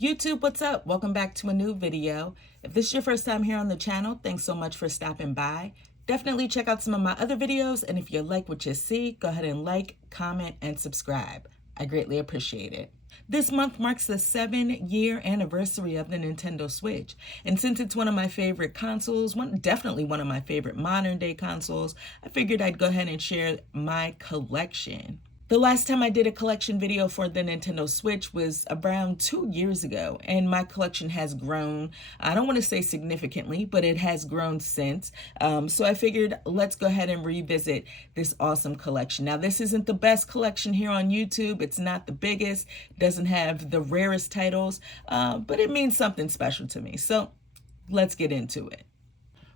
YouTube, what's up? Welcome back to a new video. If this is your first time here on the channel, thanks so much for stopping by. Definitely check out some of my other videos, and if you like what you see, go ahead and like, comment, and subscribe. I greatly appreciate it. This month marks the 7-year anniversary of the Nintendo Switch. And since it's one of my favorite consoles, definitely one of my favorite modern day consoles, I figured I'd go ahead and share my collection. The last time I did a collection video for the Nintendo Switch was around 2 years ago, and my collection has grown. I don't want to say significantly, but it has grown since. So I figured let's go ahead and revisit this awesome collection. Now, this isn't the best collection here on YouTube. It's not the biggest, doesn't have the rarest titles, but it means something special to me. So let's get into it.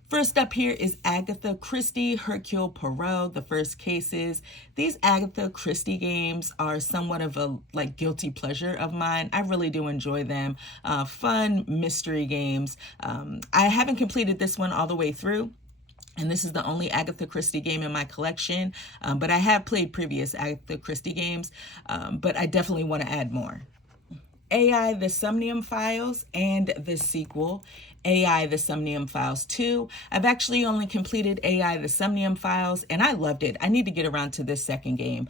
First up here is Agatha Christie, Hercule Poirot, The First Cases. These Agatha Christie games are somewhat of a guilty pleasure of mine. I really do enjoy them. Fun mystery games. I haven't completed this one all the way through, and this is the only Agatha Christie game in my collection, but I have played previous Agatha Christie games, but I definitely want to add more. AI The Somnium Files and the sequel, AI The Somnium Files 2. I've actually only completed AI The Somnium Files, and I loved it. I need to get around to this second game.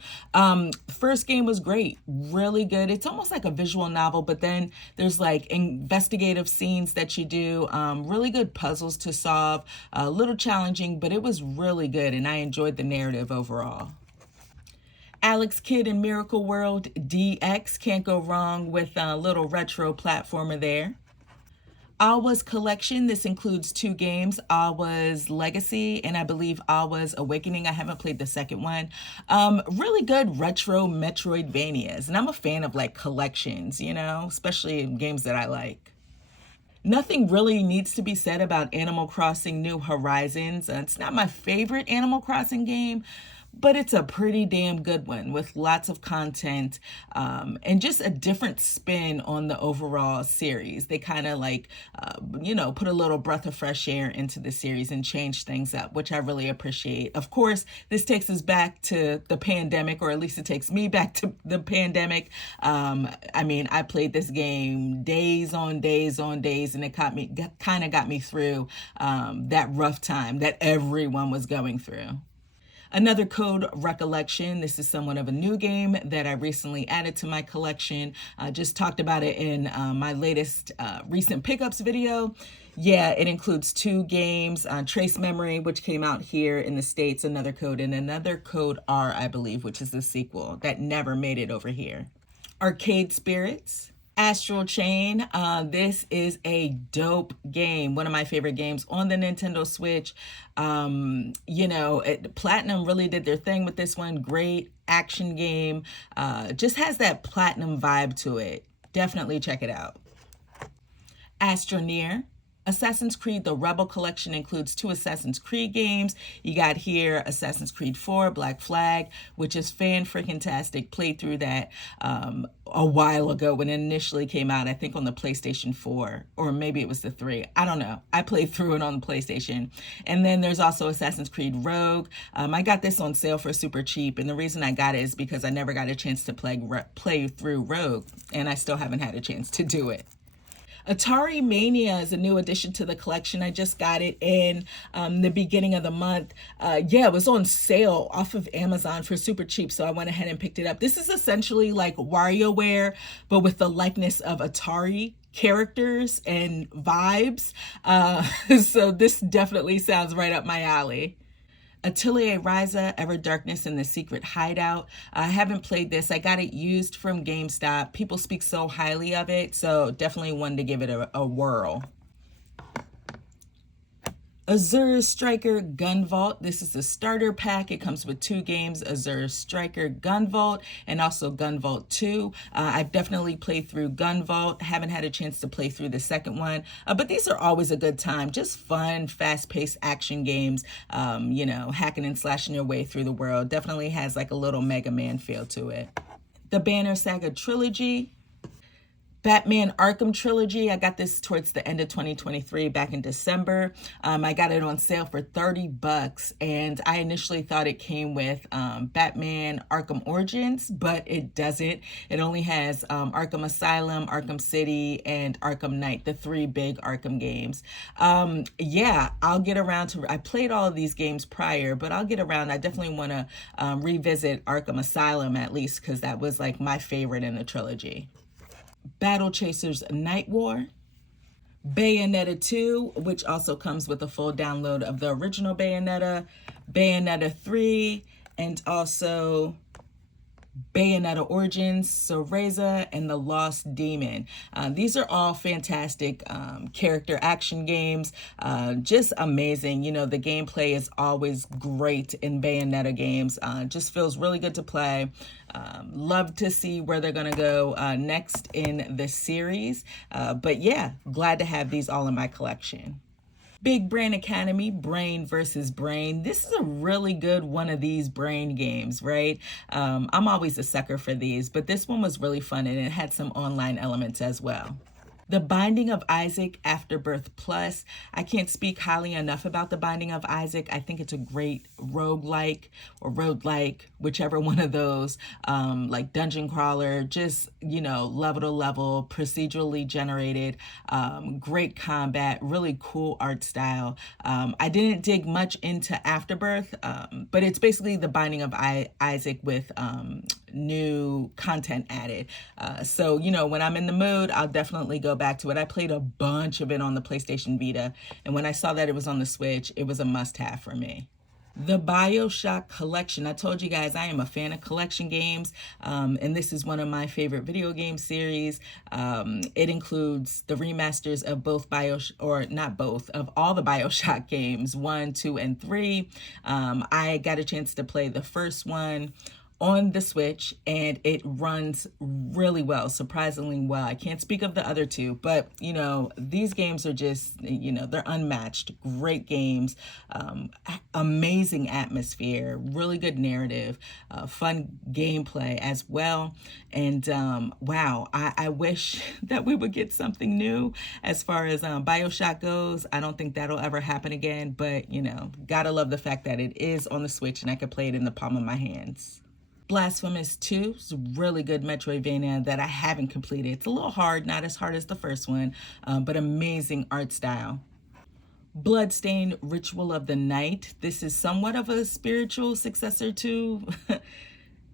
First game was great, really good. It's almost like a visual novel, but then there's like investigative scenes that you do, really good puzzles to solve, a little challenging, but it was really good, and I enjoyed the narrative overall. Alex Kidd in Miracle World DX, can't go wrong with a little retro platformer there. Awa's Collection, this includes 2 games, Awa's Legacy and I believe Awa's Awakening. I haven't played the second one. Really good retro Metroidvanias, and I'm a fan of collections, especially in games that I like. Nothing really needs to be said about Animal Crossing New Horizons. It's not my favorite Animal Crossing game, but it's a pretty damn good one with lots of content, and just a different spin on the overall series. They kind of put a little breath of fresh air into the series and change things up, which I really appreciate. Of course, this takes us back to the pandemic, or at least it takes me back to the pandemic. I played this game days on days on days, and it kind of got me through that rough time that everyone was going through. Another Code Recollection. This is somewhat of a new game that I recently added to my collection. I just talked about it in my latest recent pickups video. Yeah, it includes 2 games, Trace Memory, which came out here in the States, Another Code, and Another Code R, I believe, which is the sequel that never made it over here. Arcade Spirits. Astral Chain. This is a dope game. One of my favorite games on the Nintendo Switch. Platinum really did their thing with this one. Great action game. Just has that Platinum vibe to it. Definitely check it out. Astroneer. Assassin's Creed The Rebel Collection includes 2 Assassin's Creed games. You got here Assassin's Creed 4, Black Flag, which is fan-freaking-tastic. Played through that a while ago when it initially came out, I think on the PlayStation 4, or maybe it was the 3. I don't know. I played through it on the PlayStation. And then there's also Assassin's Creed Rogue. I got this on sale for super cheap, and the reason I got it is because I never got a chance to play through Rogue, and I still haven't had a chance to do it. Atari Mania is a new addition to the collection. I just got it in the beginning of the month. It was on sale off of Amazon for super cheap, so I went ahead and picked it up. This is essentially like WarioWare, but with the likeness of Atari characters and vibes. So this definitely sounds right up my alley. Atelier Ryza, Ever Darkness and the Secret Hideout. I haven't played this. I got it used from GameStop. People speak so highly of it, so definitely wanted to give it a whirl. Azure Striker Gun Vault. This is a starter pack. It comes with 2 games, Azure Striker Gun Vault and also Gun Vault 2. I've definitely played through Gun Vault. Haven't had a chance to play through the second one, but these are always a good time. Just fun, fast-paced action games, hacking and slashing your way through the world. Definitely has like a little Mega Man feel to it. The Banner Saga Trilogy. Batman Arkham Trilogy. I got this towards the end of 2023, back in December. I got it on sale for $30, and I initially thought it came with Batman Arkham Origins, but it doesn't. It only has Arkham Asylum, Arkham City, and Arkham Knight, the 3 big Arkham games. Yeah, I'll get around to, I played all of these games prior, but I'll get around. I definitely want to revisit Arkham Asylum at least, because that was like my favorite in the trilogy. Battle Chasers Night War, Bayonetta 2, which also comes with a full download of the original Bayonetta, Bayonetta 3, and also Bayonetta Origins, Cereza, and the Lost Demon. These are all fantastic character action games, just amazing. You know, the gameplay is always great in Bayonetta games. Just feels really good to play. Love to see where they're gonna go next in the series. But yeah, glad to have these all in my collection. Big Brain Academy, Brain versus Brain. This is a really good one of these brain games, right? I'm always a sucker for these, but this one was really fun and it had some online elements as well. The Binding of Isaac Afterbirth Plus. I can't speak highly enough about The Binding of Isaac. I think it's a great roguelike or roguelike, whichever one of those, like dungeon crawler, just, you know, level to level, procedurally generated, great combat, really cool art style. I didn't dig much into Afterbirth, but it's basically The Binding of Isaac with new content added. So, you know, when I'm in the mood, I'll definitely go back to it. I played a bunch of it on the PlayStation Vita, and when I saw that it was on the Switch, it was a must-have for me. The BioShock Collection. I told you guys I am a fan of collection games, and this is one of my favorite video game series. It includes the remasters of both of all the BioShock games, 1, 2, and 3. I got a chance to play the first one on the Switch, and it runs really well, surprisingly well. I can't speak of the other two, but you know, these games are just, you know, they're unmatched. Great games, amazing atmosphere, really good narrative, fun gameplay as well. And wow, I wish that we would get something new as far as BioShock goes. I don't think that'll ever happen again, but you know, gotta love the fact that it is on the Switch and I could play it in the palm of my hands. Blasphemous 2 is a really good Metroidvania that I haven't completed. It's a little hard, not as hard as the first one, but amazing art style. Bloodstained Ritual of the Night. This is somewhat of a spiritual successor to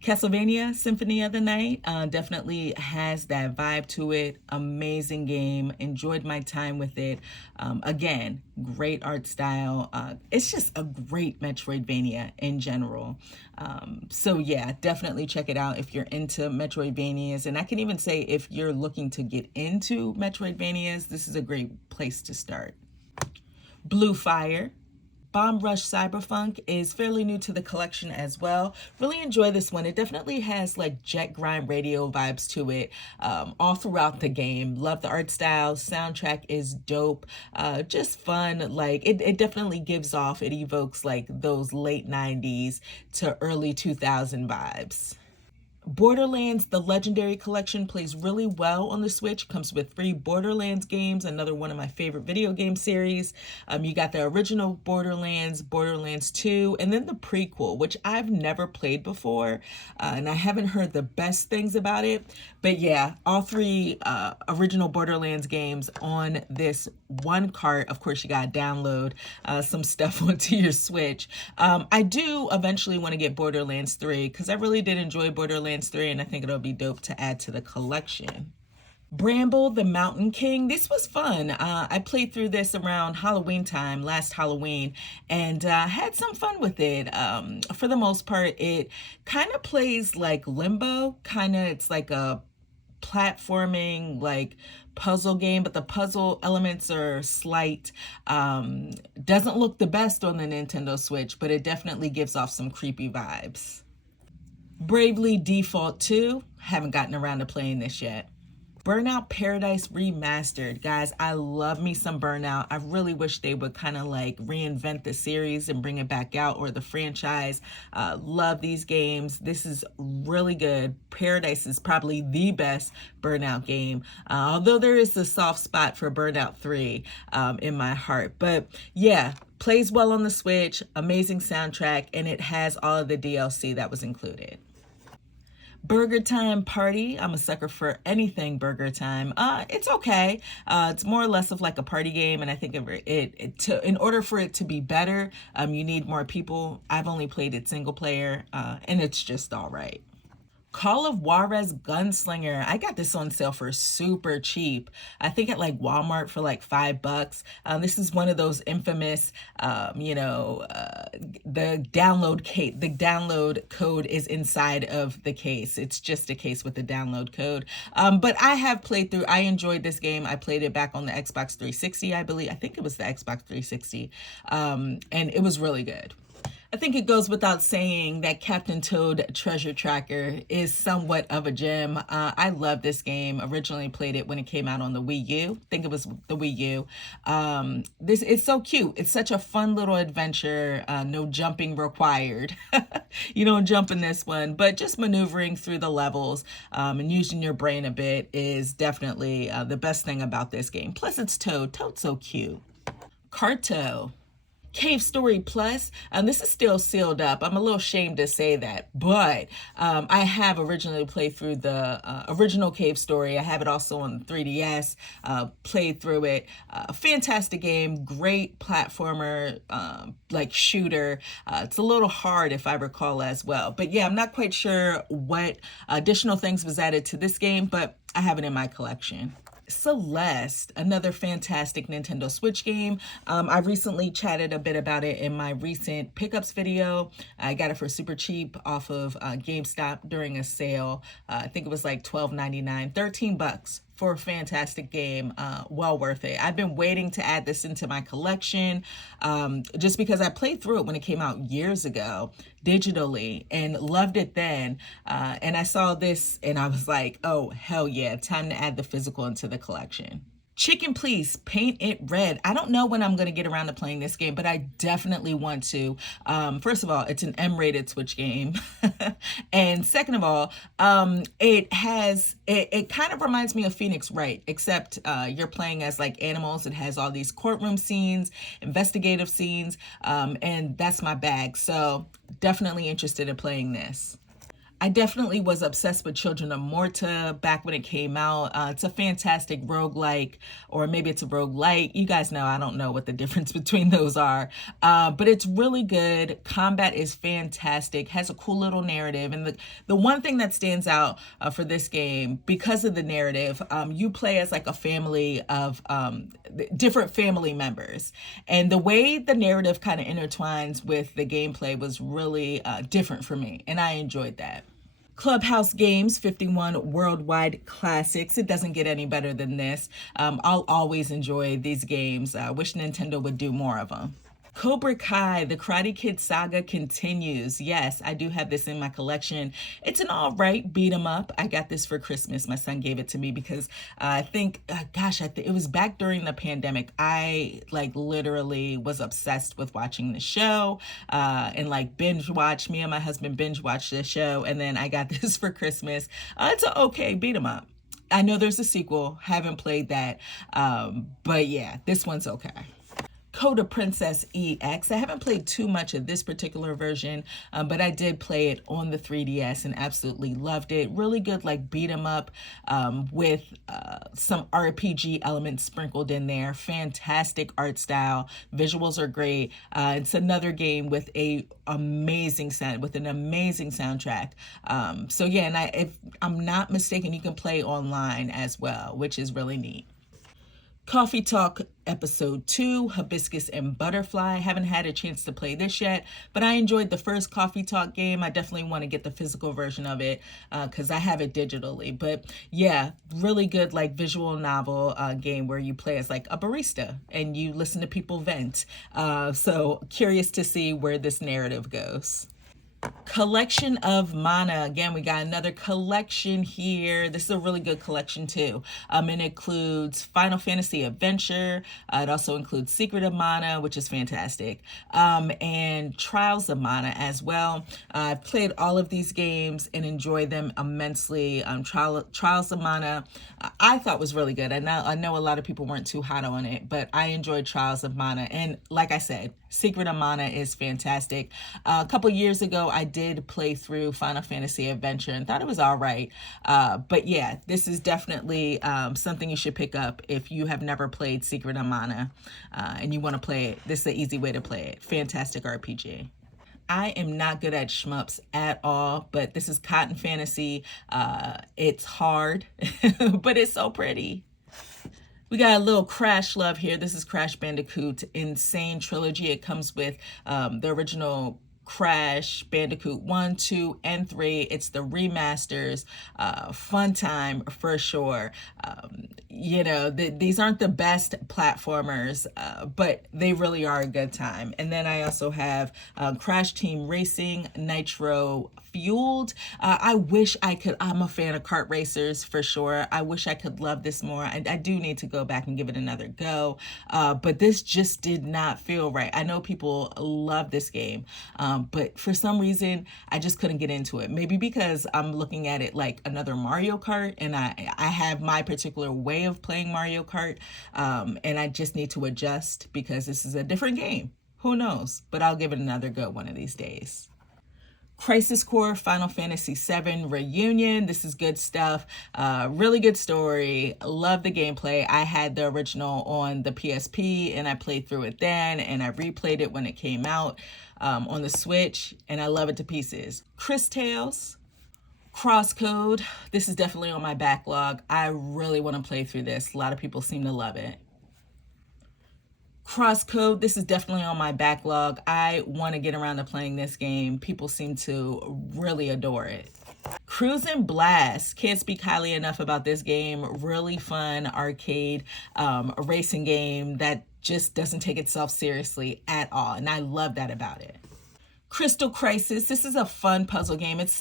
Castlevania Symphony of the Night. Definitely has that vibe to it. Amazing game. Enjoyed my time with it. Again, great art style. It's just a great Metroidvania in general. So yeah, definitely check it out if you're into Metroidvanias. And I can even say if you're looking to get into Metroidvanias, this is a great place to start. Blue Fire. Bomb Rush Cyberpunk is fairly new to the collection as well. Really enjoy this one. It definitely has like Jet Grind Radio vibes to it all throughout the game. Love the art style. Soundtrack is dope. Just fun. Like it definitely gives off, it evokes like those late 90s to early 2000 vibes. Borderlands, the Legendary Collection, plays really well on the Switch. Comes with 3 Borderlands games, another one of my favorite video game series. You got the original Borderlands, Borderlands 2, and then the prequel, which I've never played before, and I haven't heard the best things about it. But yeah, all 3 original Borderlands games on this one cart. Of course, you got to download some stuff onto your Switch. I do eventually want to get Borderlands 3 because I really did enjoy Borderlands 3, and I think it'll be dope to add to the collection. Bramble the Mountain King. This was fun. I played through this around Halloween time, last Halloween, and had some fun with it. For the most part, it kind of plays like Limbo. It's like a platforming, like puzzle game, but the puzzle elements are slight. Doesn't look the best on the Nintendo Switch, but it definitely gives off some creepy vibes. Bravely Default 2. Haven't gotten around to playing this yet. Burnout Paradise Remastered. Guys, I love me some Burnout. I really wish they would kind of like reinvent the series and bring it back out, or the franchise. Love these games. This is really good. Paradise is probably the best Burnout game, although there is a soft spot for Burnout 3 in my heart. But yeah, plays well on the Switch, amazing soundtrack, and it has all of the DLC that was included. Burger Time Party. I'm a sucker for anything Burger Time. It's okay. It's more or less of like a party game, and I think in order for it to be better, you need more people. I've only played it single player, and it's just all right. Call of Juarez Gunslinger. I got this on sale for super cheap. I think at like Walmart for like $5. This is one of those infamous, the download code is inside of the case. It's just a case with the download code. But I have played through. I enjoyed this game. I played it back on the Xbox 360, I believe. I think it was the Xbox 360, and it was really good. I think it goes without saying that Captain Toad Treasure Tracker is somewhat of a gem. I love this game. Originally played it when it came out on the Wii U. I think it was the Wii U. It's so cute. It's such a fun little adventure. No jumping required. You don't jump in this one, but just maneuvering through the levels and using your brain a bit is definitely the best thing about this game. Plus it's Toad. Toad's so cute. Carto. Cave Story Plus. This is still sealed up. I'm a little ashamed to say that, but I have originally played through the original Cave Story. I have it also on 3DS, played through it. Fantastic game, great platformer, like shooter. It's a little hard if I recall as well, but yeah, I'm not quite sure what additional things was added to this game, but I have it in my collection. Celeste, another fantastic Nintendo Switch game. I recently chatted a bit about it in my recent pickups video. I got it for super cheap off of GameStop during a sale. I think it was like $12.99, $13 for a fantastic game. Well worth it. I've been waiting to add this into my collection just because I played through it when it came out years ago digitally and loved it then. And I saw this and I was like, oh, hell yeah, time to add the physical into the collection. Chicken Please, Paint It Red. I don't know when I'm going to get around to playing this game, but I definitely want to. First of all, it's an M-rated Switch game. And second of all, it kind of reminds me of Phoenix Wright, except you're playing as like animals. It has all these courtroom scenes, investigative scenes, and that's my bag. So definitely interested in playing this. I definitely was obsessed with Children of Morta back when it came out. It's a fantastic roguelike, or maybe it's a roguelite. You guys know I don't know what the difference between those are. But it's really good. Combat is fantastic, has a cool little narrative. And the one thing that stands out for this game, because of the narrative, you play as like a family of different family members. And the way the narrative kind of intertwines with the gameplay was really different for me. And I enjoyed that. Clubhouse Games 51 Worldwide Classics. It doesn't get any better than this. I'll always enjoy these games. I wish Nintendo would do more of them. Cobra Kai, the Karate Kid saga continues. Yes, I do have this in my collection. It's an all right beat 'em up. I got this for Christmas. My son gave it to me because I think it was back during the pandemic. I like literally was obsessed with watching the show and like binge watch. Me and my husband binge watched the show, and then I got this for Christmas. It's an okay beat 'em up. I know there's a sequel. Haven't played that, but yeah, this one's okay. Coda Princess EX. I haven't played too much of this particular version, but I did play it on the 3DS and absolutely loved it. Really good, like beat 'em up with some RPG elements sprinkled in there. Fantastic art style. Visuals are great. It's another game with an amazing soundtrack. So yeah, and if I'm not mistaken, you can play online as well, which is really neat. Coffee Talk Episode 2, Hibiscus and Butterfly. Haven't had a chance to play this yet, but I enjoyed the first Coffee Talk game. I definitely want to get the physical version of it because I have it digitally. But yeah, really good like visual novel game where you play as like a barista and you listen to people vent. So curious to see where this narrative goes. Collection of Mana. Again, we got another collection here. This is a really good collection too. It includes Final Fantasy Adventure. It also includes Secret of Mana, which is fantastic, and Trials of Mana as well. I've played all of these games and enjoyed them immensely. Trials of Mana, I thought was really good. I know a lot of people weren't too hot on it, but I enjoyed Trials of Mana. And like I said, Secret of Mana is fantastic. A couple years ago, I did play through Final Fantasy Adventure and thought it was all right. But yeah, this is definitely something you should pick up if you have never played Secret of Mana and you want to play it. This is an easy way to play it. Fantastic RPG. I am not good at shmups at all, but this is Cotton Fantasy. It's hard, but it's so pretty. We got a little Crash love here. This is Crash Bandicoot N. Sane Trilogy. It comes with the original Crash Bandicoot 1, 2, and 3. It's the remasters. Fun time for sure. You know, these aren't the best platformers, but they really are a good time. And then I also have Crash Team Racing Nitro Fueled. I wish I could, I'm a fan of kart racers for sure. I wish I could love this more. I do need to go back and give it another go, but this just did not feel right. I know people love this game, but for some reason, I just couldn't get into it. Maybe because I'm looking at it like another Mario Kart, and I have my particular way of playing Mario Kart, and I just need to adjust because this is a different game. Who knows? But I'll give it another go one of these days. Crisis Core Final Fantasy VII Reunion. This is good stuff. Really good story. Love the gameplay. I had the original on the PSP and I played through it then, and I replayed it when it came out on the Switch, and I love it to pieces. Cris Tales. Crosscode. This is definitely on my backlog. I really want to play through this. A lot of people seem to love it. Crosscode, this is definitely on my backlog. I want to get around to playing this game. People seem to really adore it. Cruisin' Blast, can't speak highly enough about this game. Really fun arcade racing game that just doesn't take itself seriously at all, and I love that about it. Crystal Crisis, this is a fun puzzle game. It's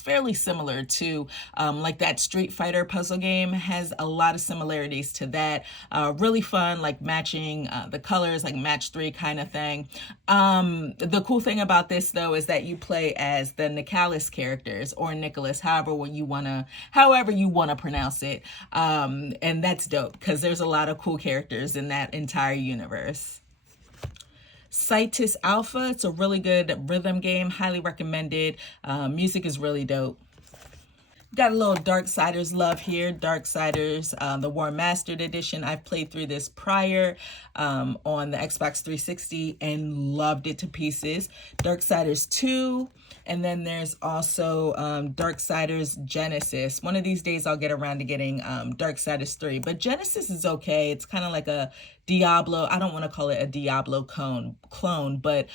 fairly similar to like that Street Fighter puzzle game. Has a lot of similarities to that. Really fun, like matching the colors, like match 3 kind of thing. The cool thing about this though is that you play as the Nicalis characters, or Nicholas, however you wanna pronounce it. And that's dope because there's a lot of cool characters in that entire universe. Cytus Alpha, it's a really good rhythm game, highly recommended. Music is really dope. Got a little Darksiders love here. Darksiders, the War Mastered Edition. I've played through this prior on the Xbox 360 and loved it to pieces. Darksiders 2, and then there's also Darksiders Genesis. One of these days I'll get around to getting Darksiders 3, but Genesis is okay. It's kind of like a Diablo. I don't want to call it a Diablo clone, but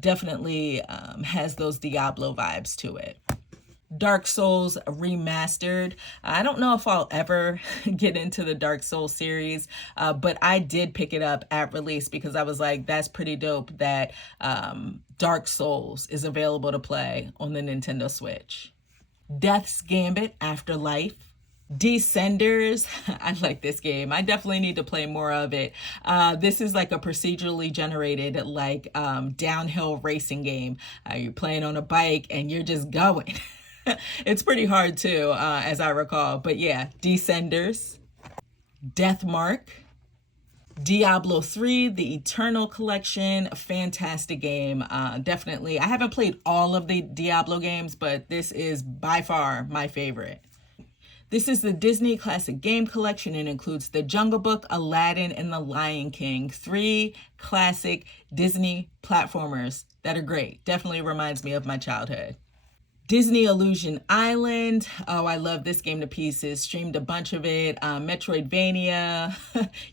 definitely has those Diablo vibes to it. Dark Souls Remastered. I don't know if I'll ever get into the Dark Souls series, but I did pick it up at release because I was like, that's pretty dope that Dark Souls is available to play on the Nintendo Switch. Death's Gambit Afterlife. Descenders. I like this game. I definitely need to play more of it. This is like a procedurally generated like downhill racing game. You're playing on a bike and you're just going. It's pretty hard too, as I recall. But yeah, Descenders. Deathmark. Diablo 3, the Eternal Collection, a fantastic game. Definitely. I haven't played all of the Diablo games, but this is by far my favorite. This is the Disney Classic Game Collection. It includes The Jungle Book, Aladdin, and The Lion King. 3 classic Disney platformers that are great. Definitely reminds me of my childhood. Disney Illusion Island. Oh, I love this game to pieces. Streamed a bunch of it. Metroidvania.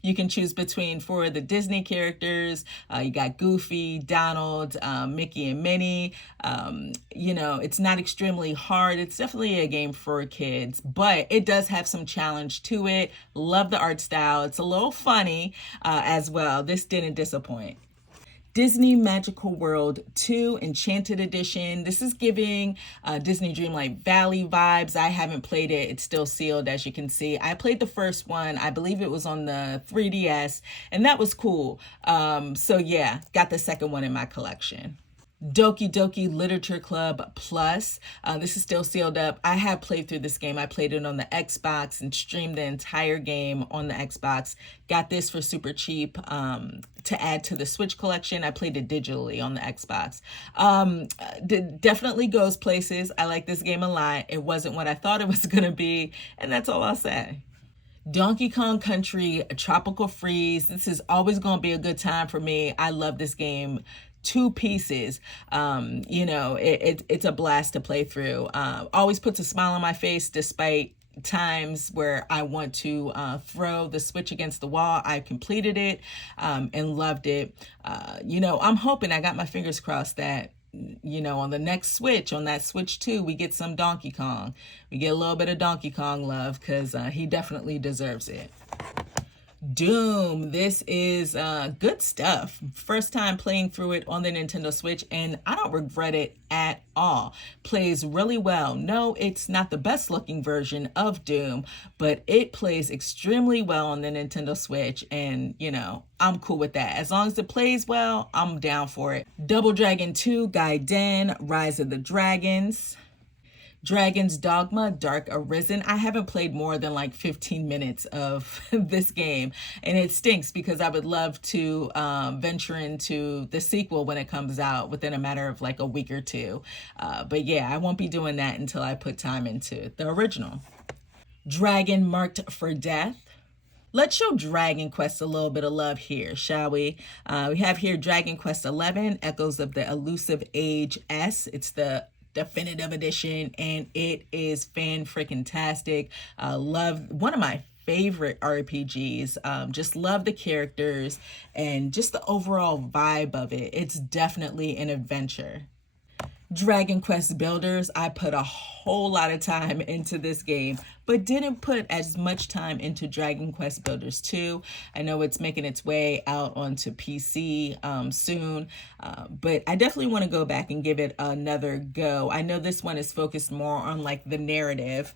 You can choose between 4 of the Disney characters. You got Goofy, Donald, Mickey, and Minnie. You know, it's not extremely hard. It's definitely a game for kids, but it does have some challenge to it. Love the art style. It's a little funny as well. This didn't disappoint. Disney Magical World 2 Enchanted Edition. This is giving Disney Dreamlight Valley vibes. I haven't played it. It's still sealed, as you can see. I played the first one. I believe it was on the 3DS, and that was cool. So yeah, got the second one in my collection. Doki Doki Literature Club Plus. This is still sealed up. I have played through this game. I played it on the Xbox and streamed the entire game on the Xbox. Got this for super cheap to add to the Switch collection. I played it digitally on the Xbox. Definitely goes places. I like this game a lot. It wasn't what I thought it was going to be, and that's all I'll say. Donkey Kong Country Tropical Freeze. This is always going to be a good time for me. I love this game. 2 pieces. You know, it's a blast to play through. Always puts a smile on my face despite times where I want to throw the Switch against the wall. I completed it and loved it. You know, I'm hoping, I got my fingers crossed that, you know, on the next Switch, on that Switch 2, we get some Donkey Kong. We get a little bit of Donkey Kong love, because he definitely deserves it. Doom. This is good stuff. First time playing through it on the Nintendo Switch, and I don't regret it at all. Plays really well. No, it's not the best looking version of Doom, but it plays extremely well on the Nintendo Switch, and you know, I'm cool with that. As long as it plays well, I'm down for it. Double Dragon 2 Gaiden Rise of the Dragons. Dragon's Dogma Dark Arisen. I haven't played more than like 15 minutes of this game, and it stinks because I would love to venture into the sequel when it comes out within a matter of like a week or two. But yeah, I won't be doing that until I put time into the original. Dragon Marked for Death. Let's show Dragon Quest a little bit of love here, shall we? We have here Dragon Quest 11, Echoes of the Elusive Age S. It's the definitive edition, and it is fan-freaking-tastic. Love, one of my favorite RPGs. Just love the characters and just the overall vibe of it. It's definitely an adventure. Dragon Quest Builders. I put a whole lot of time into this game, but didn't put as much time into Dragon Quest Builders 2. I know it's making its way out onto PC soon, but I definitely want to go back and give it another go. I know this one is focused more on like the narrative.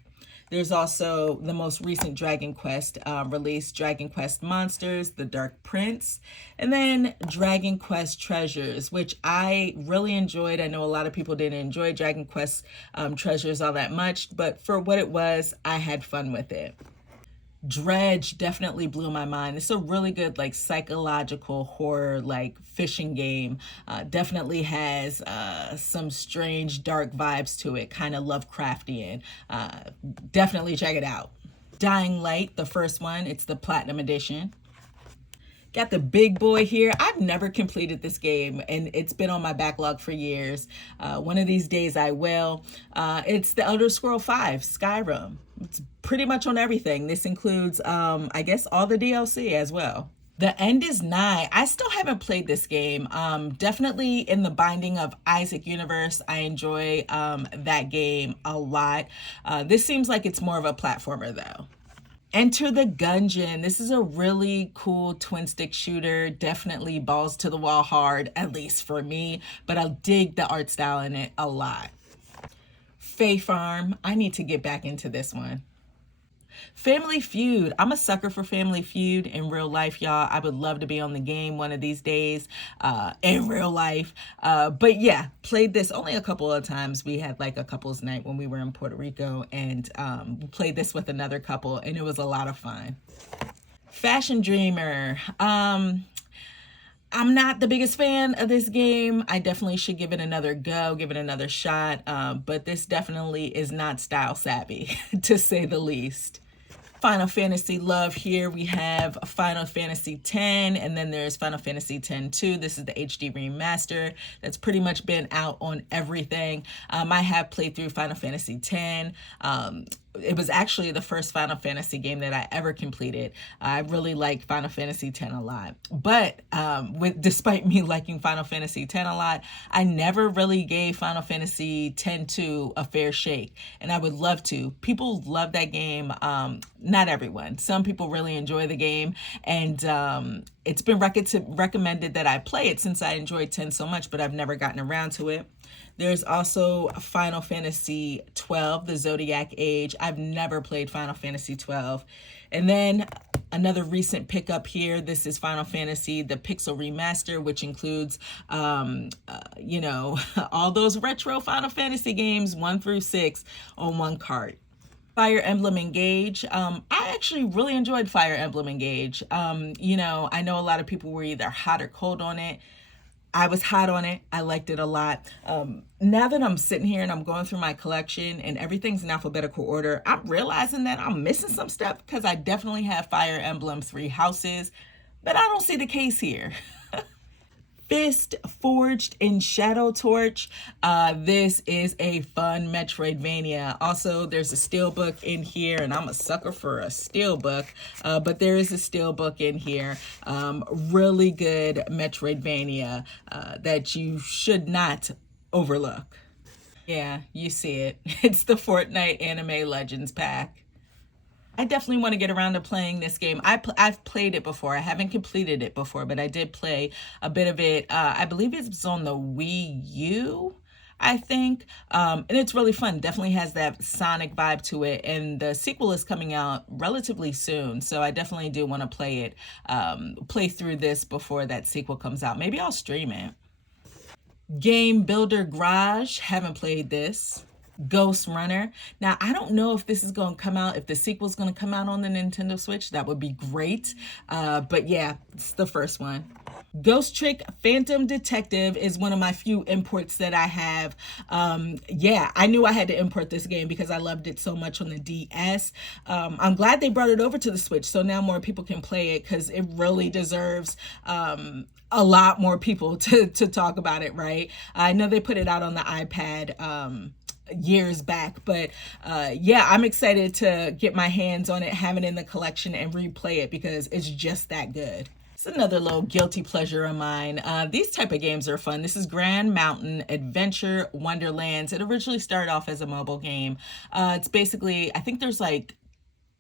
There's also the most recent Dragon Quest release, Dragon Quest Monsters, The Dark Prince, and then Dragon Quest Treasures, which I really enjoyed. I know a lot of people didn't enjoy Dragon Quest Treasures all that much, but for what it was, I had fun with it. Dredge definitely blew my mind. It's a really good like psychological horror like fishing game. Definitely has some strange dark vibes to it, kind of Lovecraftian. Definitely check it out. Dying Light, the first one, it's the Platinum Edition. Got the big boy here. I've never completed this game, and it's been on my backlog for years. One of these days I will. It's the Elder Scrolls V, Skyrim. It's pretty much on everything. This includes, I guess, all the DLC as well. The End is Nigh. I still haven't played this game. Definitely in the Binding of Isaac universe. I enjoy that game a lot. This seems like it's more of a platformer, though. Enter the Gungeon. This is a really cool twin stick shooter. Definitely balls to the wall hard, at least for me, but I dig the art style in it a lot. Fae Farm. I need to get back into this one. Family Feud. I'm a sucker for Family Feud in real life, y'all. I would love to be on the game one of these days in real life. But yeah, played this only a couple of times. We had like a couple's night when we were in Puerto Rico, and played this with another couple, and it was a lot of fun. Fashion Dreamer. I'm not the biggest fan of this game. I definitely should give it another go, give it another shot. But this definitely is not style savvy, to say the least. Final Fantasy love here. We have Final Fantasy X, and then there's Final Fantasy X-2. This is the HD remaster that's pretty much been out on everything. I have played through Final Fantasy X. it was actually the first Final Fantasy game that I ever completed. I really like Final Fantasy X a lot. But despite me liking Final Fantasy X a lot, I never really gave Final Fantasy X-2 a fair shake. And I would love to. People love that game. Not everyone. Some people really enjoy the game. And it's been recommended that I play it since I enjoyed 10 so much, but I've never gotten around to it. There's also Final Fantasy 12, the Zodiac Age. I've never played Final Fantasy 12. And then another recent pickup here. This is Final Fantasy, the Pixel Remaster, which includes, you know, all those retro Final Fantasy games 1 through 6 on one cart. Fire Emblem Engage. I actually really enjoyed Fire Emblem Engage. You know, I know a lot of people were either hot or cold on it. I was hot on it. I liked it a lot. Now that I'm sitting here and I'm going through my collection and everything's in alphabetical order, I'm realizing that I'm missing some stuff because I definitely have Fire Emblem 3 Houses, but I don't see the case here. Fist Forged in Shadow Torch. This is a fun Metroidvania. Also, there's a steelbook in here, and I'm a sucker for a steelbook, but there is a steelbook in here. Really good Metroidvania that you should not overlook. Yeah, you see it. It's the Fortnite Anime Legends pack. I definitely want to get around to playing this game. I've played it before. I haven't completed it before, but I did play a bit of it. I believe it's on the Wii U, I think. And it's really fun. Definitely has that Sonic vibe to it. And the sequel is coming out relatively soon. So I definitely do want to play it, play through this before that sequel comes out. Maybe I'll stream it. Game Builder Garage. Haven't played this. Ghost Runner. Now, I don't know if this is going to come out, if the sequel is going to come out on the Nintendo Switch. That would be great. But yeah, it's the first one. Ghost Trick Phantom Detective is one of my few imports that I have. Yeah, I knew I had to import this game because I loved it so much on the DS. I'm glad they brought it over to the Switch so now more people can play it because it really deserves a lot more people to talk about it, right? I know they put it out on the iPad years back, but yeah, I'm excited to get my hands on it, have it in the collection, and replay it because it's just that good. It's another little guilty pleasure of mine. These type of games are fun. This is Grand Mountain Adventure Wonderlands. It originally started off as a mobile game. It's basically, I think there's like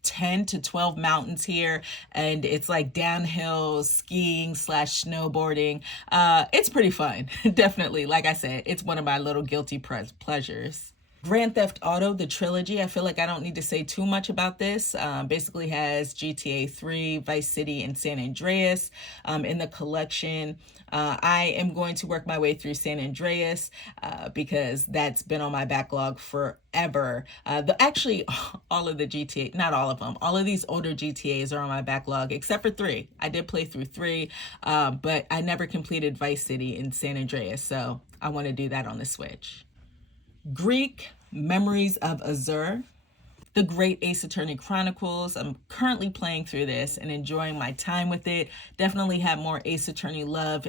10 to 12 mountains here, and it's like downhill skiing / snowboarding. It's pretty fun. Definitely, like I said, it's one of my little guilty pleasures. Grand Theft Auto, the trilogy. I feel like I don't need to say too much about this. Basically has GTA 3, Vice City, and San Andreas in the collection. I am going to work my way through San Andreas because that's been on my backlog forever. Actually, all of the GTA, not all of them, all of these older GTAs are on my backlog except for 3. I did play through 3, but I never completed Vice City and San Andreas, so I want to do that on the Switch. Greek Memories of Azure, The Great Ace Attorney Chronicles. I'm currently playing through this and enjoying my time with it. Definitely have more Ace Attorney love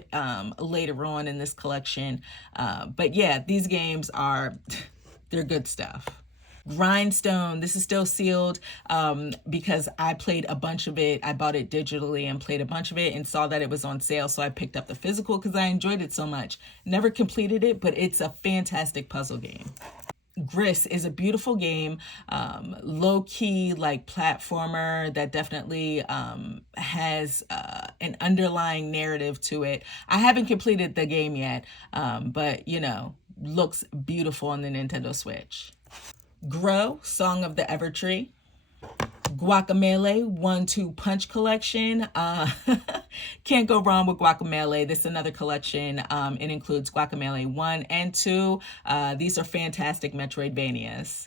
later on in this collection. But yeah, these games they're good stuff. Grindstone, this is still sealed because I played a bunch of it. I bought it digitally and played a bunch of it and saw that it was on sale, so I picked up the physical because I enjoyed it so much. Never completed it, but it's a fantastic puzzle game. Gris is a beautiful game, low-key like platformer that definitely has an underlying narrative to it. I haven't completed the game yet, but you know, looks beautiful on the Nintendo Switch. Grow, Song of the Evertree. Guacamelee 1-2 Punch Collection. Can't go wrong with Guacamelee. This is another collection. It includes Guacamelee 1 and 2. These are fantastic Metroidvanias.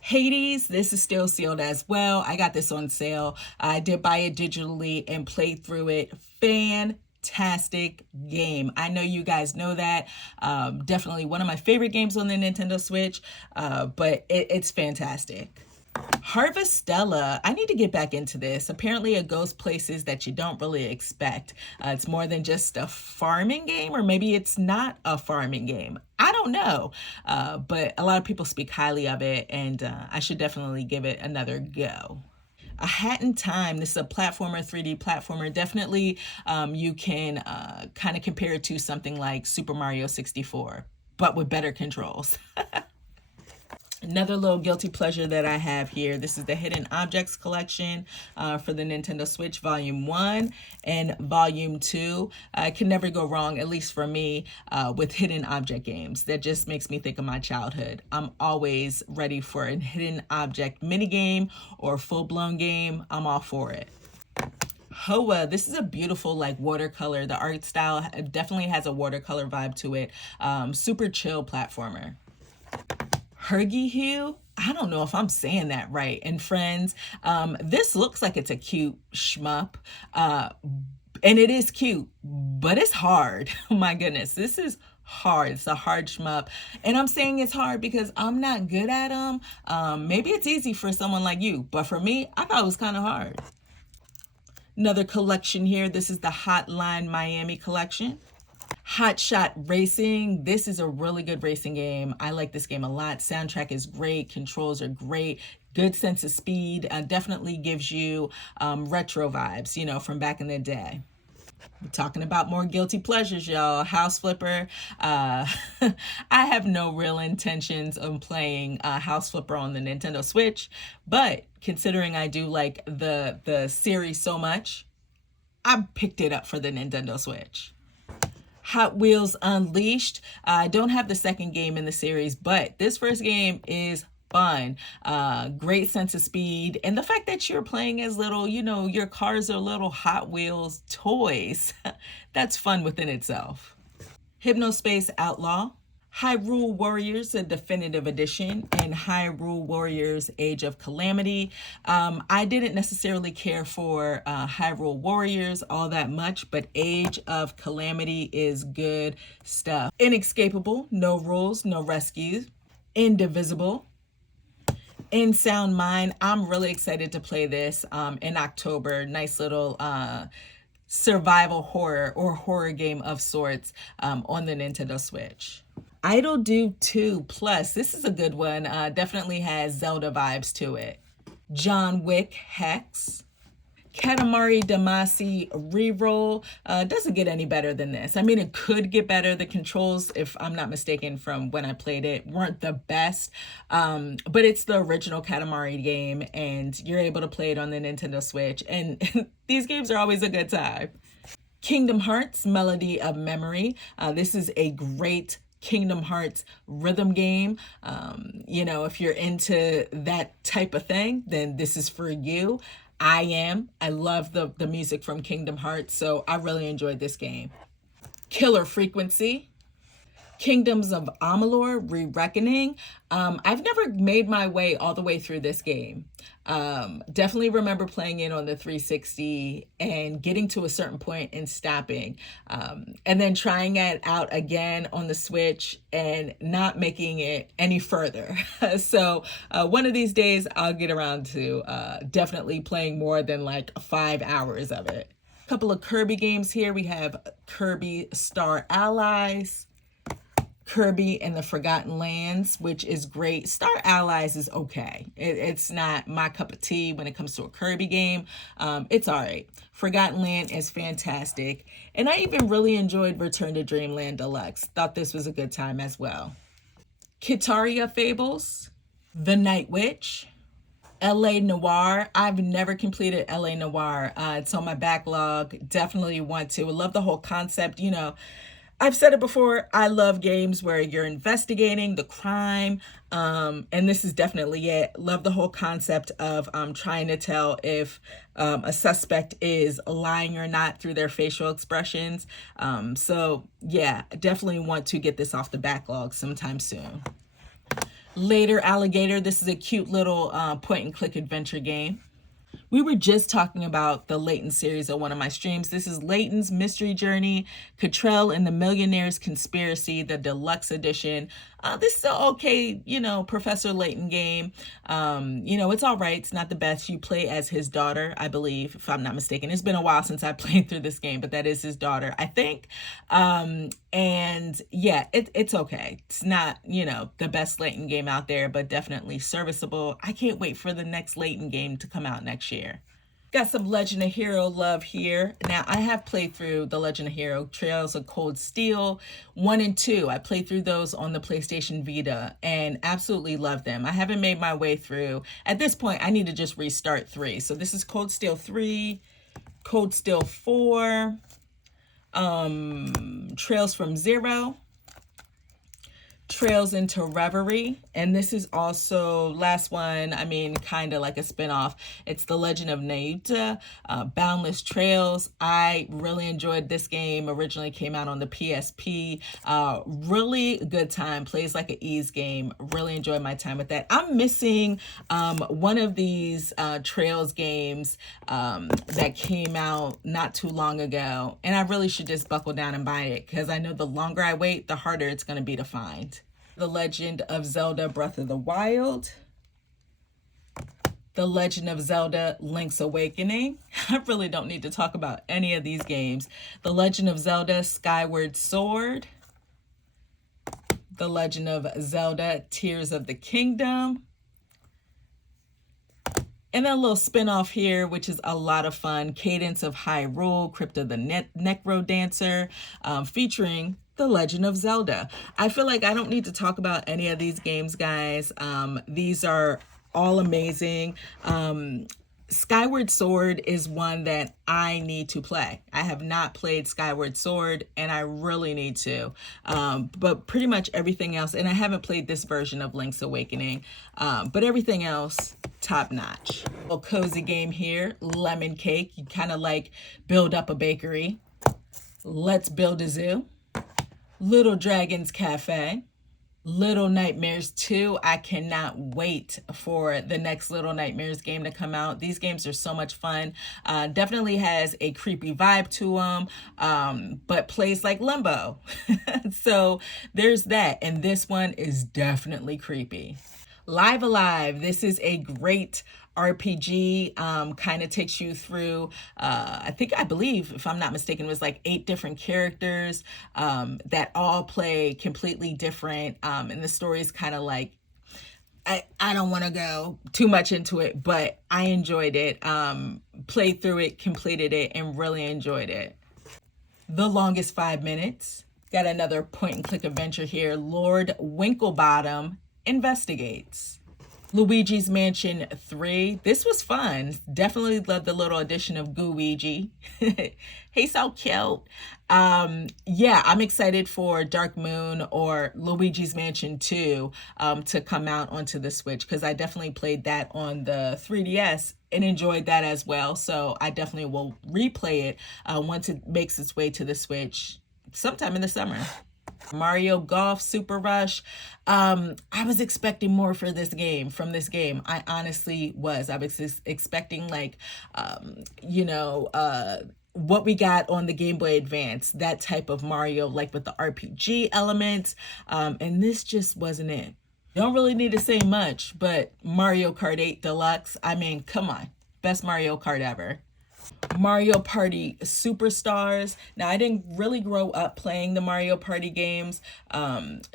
Hades, this is still sealed as well. I got this on sale. I did buy it digitally and played through it. Fantastic game. I know you guys know that. Definitely one of my favorite games on the Nintendo Switch, but it's fantastic. Harvestella, I need to get back into this. Apparently it goes places that you don't really expect. It's more than just a farming game, or maybe it's not a farming game. I don't know. But a lot of people speak highly of it, and I should definitely give it another go. A Hat in Time. This is a platformer, 3D platformer. Definitely you can kind of compare it to something like Super Mario 64, but with better controls. Another little guilty pleasure that I have here. This is the Hidden Objects collection for the Nintendo Switch Volume 1 and Volume 2. I can never go wrong, at least for me, with hidden object games. That just makes me think of my childhood. I'm always ready for a hidden object minigame or full-blown game. I'm all for it. Hoa, this is a beautiful like watercolor. The art style definitely has a watercolor vibe to it. Super chill platformer. Hergy, I don't know if I'm saying that right. And friends, this looks like it's a cute shmup. And it is cute, but it's hard. My goodness, this is hard. It's a hard shmup. And I'm saying it's hard because I'm not good at them. Maybe it's easy for someone like you, but for me, I thought it was kind of hard. Another collection here. This is the Hotline Miami collection. Hot Shot Racing. This is a really good racing game. I like this game a lot. Soundtrack is great. Controls are great. Good sense of speed. Definitely gives you retro vibes, you know, from back in the day. We're talking about more guilty pleasures, y'all. House Flipper. I have no real intentions of playing House Flipper on the Nintendo Switch, but considering I do like the series so much, I picked it up for the Nintendo Switch. Hot Wheels Unleashed. I don't have the second game in the series, but this first game is fun. Great sense of speed. And the fact that you're playing as little, you know, your cars are little Hot Wheels toys. That's fun within itself. Hypnospace Outlaw. Hyrule Warriors, a definitive edition, and Hyrule Warriors Age of Calamity. I didn't necessarily care for Hyrule Warriors all that much, but Age of Calamity is good stuff. Inescapable, no rules, no rescues. Indivisible. In Sound Mind, I'm really excited to play this in October. Nice little survival horror or horror game of sorts on the Nintendo Switch. Idle Do 2 Plus. This is a good one. Definitely has Zelda vibes to it. John Wick Hex. Katamari Damacy Reroll. Doesn't get any better than this. I mean, it could get better. The controls, if I'm not mistaken from when I played it, weren't the best. But it's the original Katamari game, and you're able to play it on the Nintendo Switch. And these games are always a good time. Kingdom Hearts Melody of Memory. This is a great Kingdom Hearts rhythm game. You know, if you're into that type of thing, then this is for you. I love the music from Kingdom Hearts, so I really enjoyed this game. Killer Frequency. Kingdoms of Amalur: Re-Reckoning. I've never made my way all the way through this game. Definitely remember playing it on the 360 and getting to a certain point and stopping. And then trying it out again on the Switch and not making it any further. So one of these days I'll get around to definitely playing more than like 5 hours of it. A couple of Kirby games here. We have Kirby Star Allies. Kirby and the Forgotten Lands, which is great. Star Allies is okay. It's not my cup of tea when it comes to a Kirby game. It's all right. Forgotten Land is fantastic. And I even really enjoyed Return to Dreamland Deluxe. Thought this was a good time as well. Kitaria Fables, The Night Witch, LA Noire. I've never completed LA Noire. It's on my backlog. Definitely want to. I love the whole concept, you know. I've said it before, I love games where you're investigating the crime, and this is definitely it. Love the whole concept of trying to tell if a suspect is lying or not through their facial expressions. So yeah, definitely want to get this off the backlog sometime soon. Later Alligator. This is a cute little point and click adventure game. We were just talking about the Layton series on one of my streams. This is Layton's Mystery Journey, Cottrell and the Millionaire's Conspiracy, the deluxe edition. This is an okay, Professor Layton game. It's all right. It's not the best. You play as his daughter, I believe, if I'm not mistaken. It's been a while since I played through this game, but that is his daughter, I think. And yeah, it's okay. It's not, the best Layton game out there, but definitely serviceable. I can't wait for the next Layton game to come out next year. Got some Legend of Hero love here. Now, I have played through the Legend of Hero Trails of Cold Steel 1 and 2. I played through those on the PlayStation Vita and absolutely love them. I haven't made my way through. At this point, I need to just restart 3. So this is Cold Steel 3, Cold Steel 4, Trails from Zero, Trails into Reverie, and this is also last one, kind of like a spinoff. It's The Legend of Nayuta, Boundless Trails. I really enjoyed this game. Originally came out on the PSP. Really good time. Plays like an ease game. Really enjoyed my time with that. I'm missing one of these Trails games that came out not too long ago, and I really should just buckle down and buy it because I know the longer I wait, the harder it's going to be to find. The Legend of Zelda Breath of the Wild, The Legend of Zelda Link's Awakening. I really don't need to talk about any of these games. The Legend of Zelda Skyward Sword, The Legend of Zelda Tears of the Kingdom, and then a little spin-off here, which is a lot of fun, Cadence of Hyrule, Crypt of the Necrodancer, featuring The Legend of Zelda. I feel like I don't need to talk about any of these games, guys. These are all amazing. Skyward Sword is one that I need to play. I have not played Skyward Sword and I really need to. But pretty much everything else, and I haven't played this version of Link's Awakening, but everything else, top notch. A little cozy game here, Lemon Cake. You kind of like build up a bakery. Let's Build a Zoo. Little Dragons Cafe. Little Nightmares 2. I cannot wait for the next Little Nightmares game to come out. These games are so much fun. Definitely has a creepy vibe to them, but plays like Limbo. So there's that. And this one is definitely creepy. Live A Live. This is a great RPG, kind of takes you through, I believe, if I'm not mistaken, it was like 8 different characters that all play completely different. And the story is kind of like, I don't want to go too much into it, but I enjoyed it, played through it, completed it, and really enjoyed it. The Longest 5 Minutes. Got another point and click adventure here. Lord Winklebottom Investigates. Luigi's Mansion 3. This was fun. Definitely loved the little addition of Gooigi. He's so cute. Yeah, I'm excited for Dark Moon or Luigi's Mansion 2 to come out onto the Switch because I definitely played that on the 3DS and enjoyed that as well. So I definitely will replay it once it makes its way to the Switch sometime in the summer. Mario Golf Super Rush. I was expecting more from this game. I honestly was. I was expecting what we got on the Game Boy Advance, that type of Mario, like with the RPG elements. And this just wasn't it. Don't really need to say much, but Mario Kart 8 Deluxe, come on. Best Mario Kart ever. Mario Party Superstars. Now, I didn't really grow up playing the Mario Party games,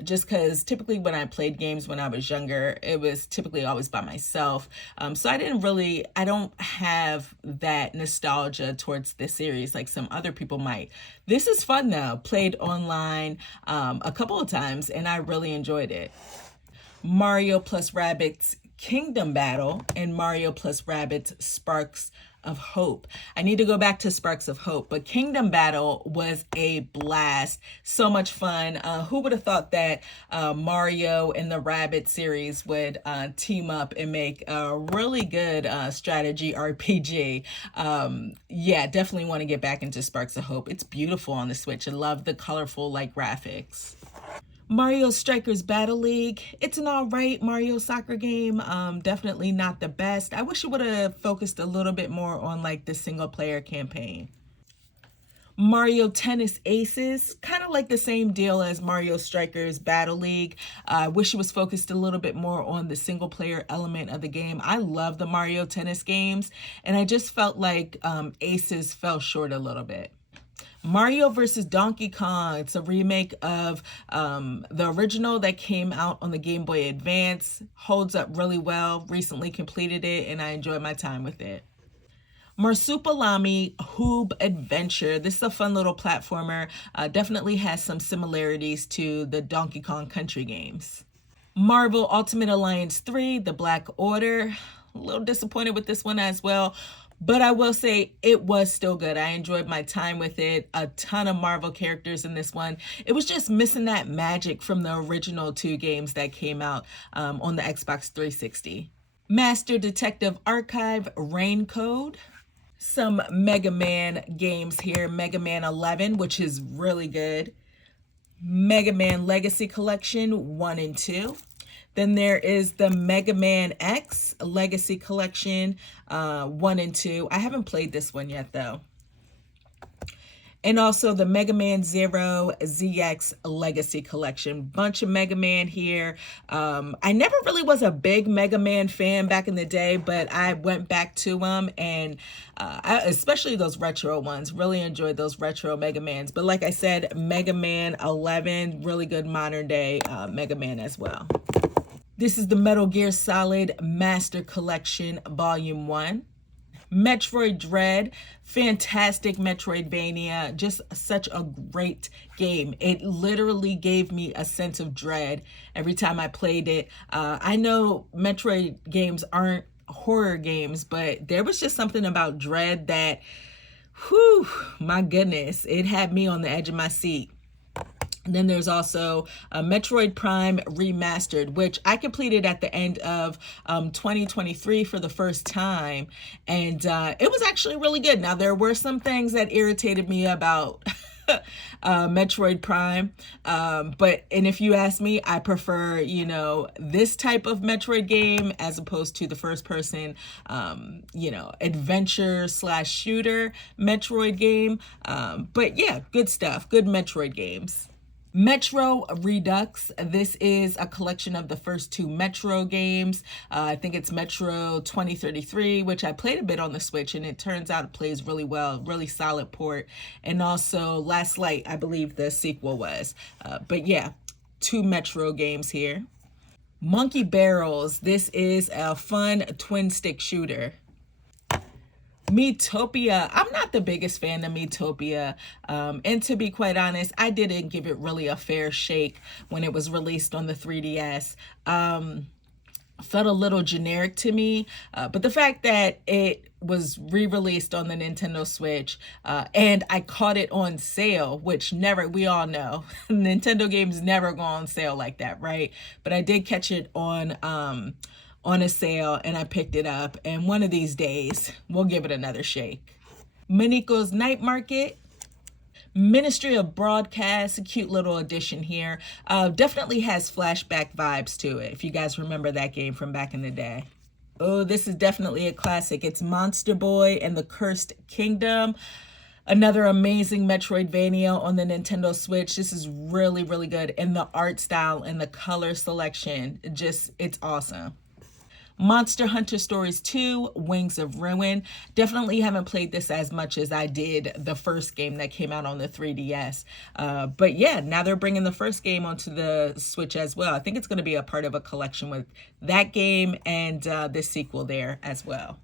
just because typically when I played games when I was younger, it was typically always by myself. So I don't have that nostalgia towards this series like some other people might. This is fun though. Played online a couple of times and I really enjoyed it. Mario plus Rabbids Kingdom Battle and Mario plus Rabbids Sparks of Hope. I need to go back to Sparks of Hope, but Kingdom Battle was a blast. So much fun. Who would have thought that Mario and the Rabbids series would team up and make a really good strategy RPG. Yeah, definitely want to get back into Sparks of Hope. It's beautiful on the Switch. I love the colorful graphics. Mario Strikers Battle League. It's an alright Mario soccer game. Definitely not the best. I wish it would have focused a little bit more on like the single player campaign. Mario Tennis Aces, kind of like the same deal as Mario Strikers Battle League. I wish it was focused a little bit more on the single player element of the game. I love the Mario Tennis games, and I just felt like Aces fell short a little bit. Mario vs. Donkey Kong. It's a remake of the original that came out on the Game Boy Advance. Holds up really well. Recently completed it, and I enjoyed my time with it. Marsupilami Hoob Adventure. This is a fun little platformer. Definitely has some similarities to the Donkey Kong Country games. Marvel Ultimate Alliance 3, The Black Order. A little disappointed with this one as well, but I will say it was still good. I enjoyed my time with it. A ton of Marvel characters in this one. It was just missing that magic from the original 2 games that came out on the Xbox 360. Master Detective Archive Rain Code. Some Mega Man games here. Mega Man 11, which is really good. Mega Man Legacy Collection 1 and 2. Then there is the Mega Man X Legacy Collection 1 and 2. I haven't played this one yet though. And also the Mega Man Zero ZX Legacy Collection. Bunch of Mega Man here. I never really was a big Mega Man fan back in the day, but I went back to them, and especially those retro ones. Really enjoyed those retro Mega Mans. But like I said, Mega Man 11, really good modern day Mega Man as well. This is the Metal Gear Solid Master Collection Volume 1. Metroid Dread, fantastic Metroidvania, just such a great game. It literally gave me a sense of dread every time I played it. I know Metroid games aren't horror games, but there was just something about Dread that, whew, my goodness, it had me on the edge of my seat. And then there's also Metroid Prime Remastered, which I completed at the end of 2023 for the first time. And it was actually really good. Now, there were some things that irritated me about Metroid Prime. And if you ask me, I prefer, this type of Metroid game as opposed to the first person, adventure / shooter Metroid game. But yeah, good stuff. Good Metroid games. Metro Redux. This is a collection of the first 2 Metro games. I think it's Metro 2033, which I played a bit on the Switch, and it turns out it plays really well. Really solid port. And also Last Light, I believe the sequel was. But yeah, 2 Metro games here. Monkey Barrels. This is a fun twin stick shooter. Miitopia. I'm not the biggest fan of Miitopia. And to be quite honest, I didn't give it really a fair shake when it was released on the 3DS. Felt a little generic to me. But the fact that it was re-released on the Nintendo Switch and I caught it on sale, which we all know, Nintendo games never go on sale like that, right? But I did catch it on a sale, and I picked it up, and one of these days we'll give it another shake. Miniko's Night Market. Ministry of Broadcast, a cute little addition here. Definitely has flashback vibes to it, if you guys remember that game from back in the day. Oh, this is definitely a classic. It's Monster Boy and the Cursed Kingdom. Another amazing Metroidvania on the Nintendo Switch. This is really, really good. And the art style and the color selection, it's awesome. Monster Hunter Stories 2, Wings of Ruin. Definitely haven't played this as much as I did the first game that came out on the 3DS. But yeah, now they're bringing the first game onto the Switch as well. I think it's going to be a part of a collection with that game and this sequel there as well.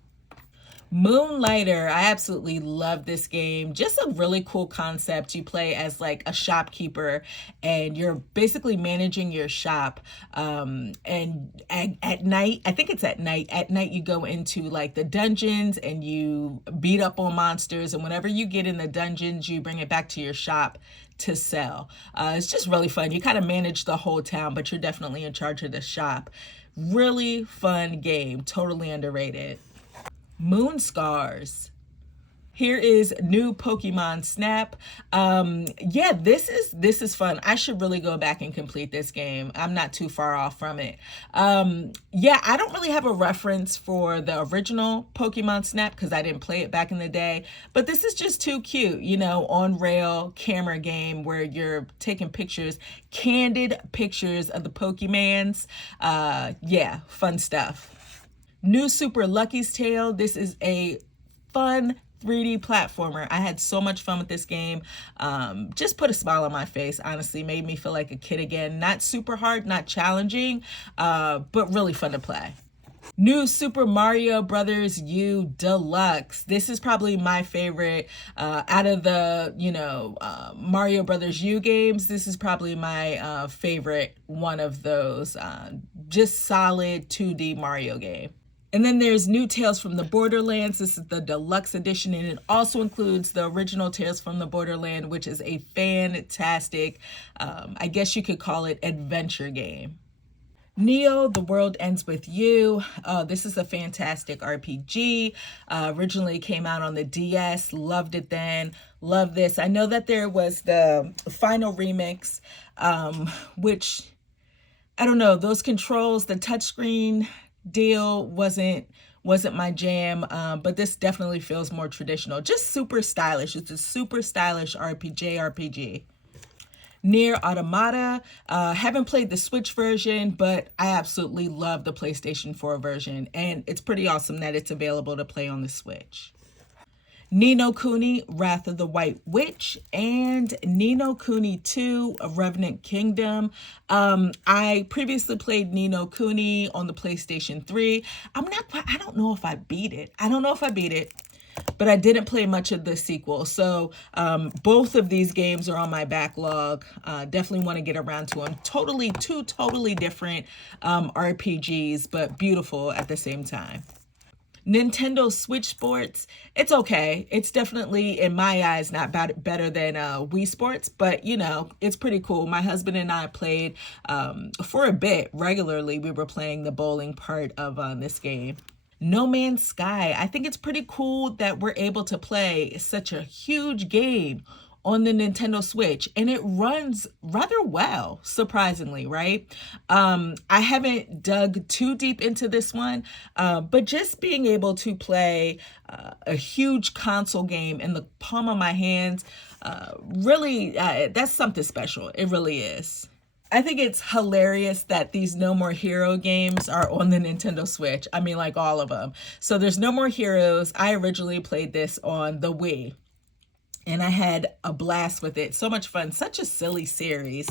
Moonlighter. I absolutely love this game. Just a really cool concept. You play as like a shopkeeper, and you're basically managing your shop. And at night, I think it's at night you go into like the dungeons and you beat up on monsters, and whenever you get in the dungeons, you bring it back to your shop to sell. It's just really fun. You kind of manage the whole town, but you're definitely in charge of the shop. Really fun game. Totally underrated. Moon Scars. Here is new Pokemon Snap. Yeah, this is fun. I should really go back and complete this game. I'm not too far off from it. Yeah, I don't really have a reference for the original Pokemon Snap because I didn't play it back in the day, but this is just too cute, you know, on rail camera game where you're taking pictures, candid pictures of the Pokemans. Yeah, fun stuff. New Super Lucky's Tale. This is a fun 3D platformer. I had so much fun with this game. Just put a smile on my face, honestly. Made me feel like a kid again. Not super hard, not challenging, but really fun to play. New Super Mario Brothers U Deluxe. This is probably my favorite out of the, Mario Brothers U games. This is probably my favorite one of those. Just solid 2D Mario game. And then there's new Tales from the Borderlands. This is the deluxe edition, and it also includes the original Tales from the Borderland, which is a fantastic, I guess you could call it adventure game. Neo, The World Ends With You. This is a fantastic RPG. Originally came out on the DS. Loved it then. Love this. I know that there was the final remix, which, I don't know, those controls, the touchscreen deal wasn't my jam, but this definitely feels more traditional. Just super stylish. It's a super stylish RPG. Nier Automata. Haven't played the Switch version, but I absolutely love the PlayStation 4 version, and it's pretty awesome that it's available to play on the Switch. Ni no Kuni, Wrath of the White Witch, and Ni no Kuni 2, Revenant Kingdom. I previously played Ni no Kuni on the PlayStation 3. I don't know if I beat it. But I didn't play much of the sequel. So both of these games are on my backlog. Definitely want to get around to them. Two totally different RPGs, but beautiful at the same time. Nintendo Switch Sports, it's okay. It's definitely, in my eyes, not better than Wii Sports, but, it's pretty cool. My husband and I played for a bit regularly. We were playing the bowling part of this game. No Man's Sky. I think it's pretty cool that we're able to play such a huge game on the Nintendo Switch, and it runs rather well, surprisingly, right? I haven't dug too deep into this one, but just being able to play a huge console game in the palm of my hands, really, that's something special. It really is. I think it's hilarious that these No More Hero games are on the Nintendo Switch. I mean, like all of them. So there's No More Heroes. I originally played this on the Wii, and I had a blast with it. So much fun. Such a silly series,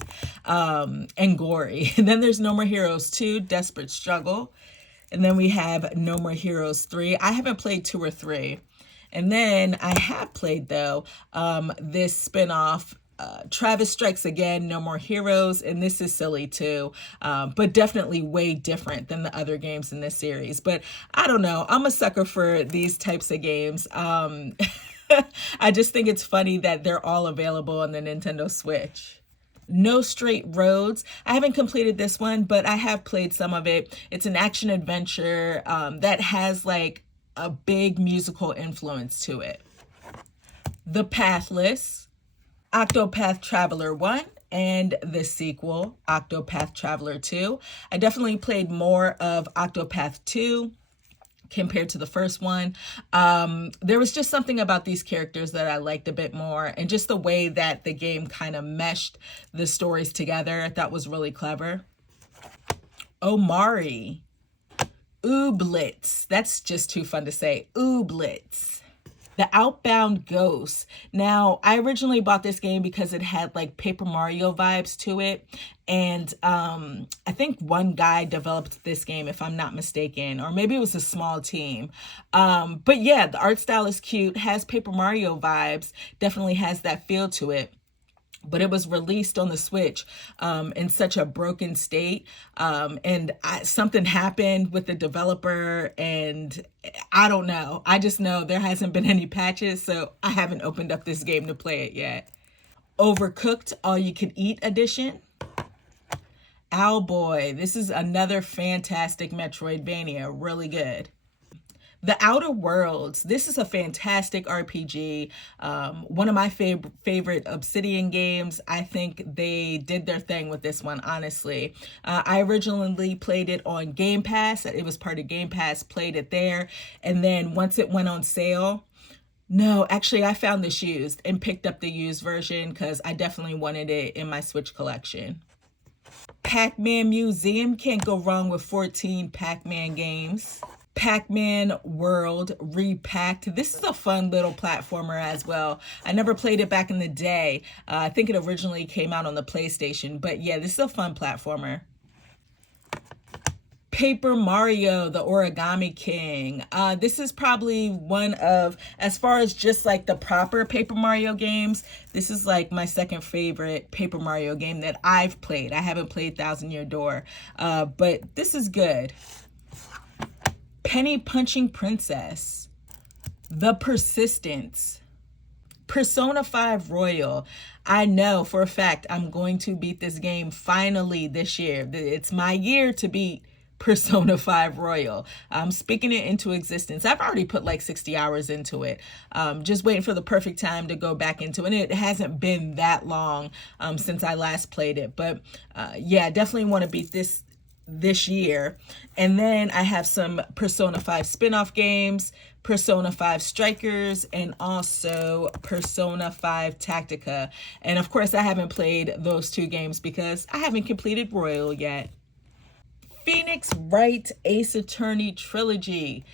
and gory. And then there's No More Heroes 2, Desperate Struggle. And then we have No More Heroes 3. I haven't played 2 or 3. And then I have played, though, this spinoff, Travis Strikes Again, No More Heroes, and this is silly too, but definitely way different than the other games in this series. But I don't know, I'm a sucker for these types of games. I just think it's funny that they're all available on the Nintendo Switch. No Straight Roads. I haven't completed this one, but I have played some of it. It's an action adventure that has like a big musical influence to it. The Pathless, Octopath Traveler 1, and the sequel, Octopath Traveler 2. I definitely played more of Octopath 2 compared to the first one. There was just something about these characters that I liked a bit more, and just the way that the game kind of meshed the stories together, I thought was really clever. Omari. Ooblets. That's just too fun to say. Ooblets. The Outbound Ghosts. Now, I originally bought this game because it had like Paper Mario vibes to it. And I think one guy developed this game, if I'm not mistaken, or maybe it was a small team. But yeah, the art style is cute, has Paper Mario vibes, definitely has that feel to it. But it was released on the Switch in such a broken state. And something happened with the developer, and I don't know. I just know there hasn't been any patches, so I haven't opened up this game to play it yet. Overcooked All You Can Eat Edition. Owlboy. This is another fantastic Metroidvania. Really good. The Outer Worlds. This is a fantastic RPG. One of my favorite Obsidian games. I think they did their thing with this one, honestly. I originally played it on Game Pass. It was part of Game Pass, played it there. And then once it went on sale, no, actually, I found this used and picked up the used version because I definitely wanted it in my Switch collection. Pac-Man Museum. Can't go wrong with 14 Pac-Man games. Pac-Man World Repacked. This is a fun little platformer as well. I never played it back in the day. I think it originally came out on the PlayStation, but yeah, this is a fun platformer. Paper Mario, the Origami King. This is probably one of, as far as just like the proper Paper Mario games, this is like my second favorite Paper Mario game that I've played. I haven't played Thousand Year Door, but this is good. Penny Punching Princess, The Persistence, Persona 5 Royal. I know for a fact I'm going to beat this game finally this year. It's my year to beat Persona 5 Royal. I'm speaking it into existence. I've already put like 60 hours into it. Just waiting for the perfect time to go back into it. And it hasn't been that long since I last played it. But yeah, definitely want to beat this year. And then I have some Persona 5 spin-off games, Persona 5 Strikers, and also Persona 5 Tactica. And of course, I haven't played those two games because I haven't completed Royal yet. Phoenix Wright Ace Attorney Trilogy.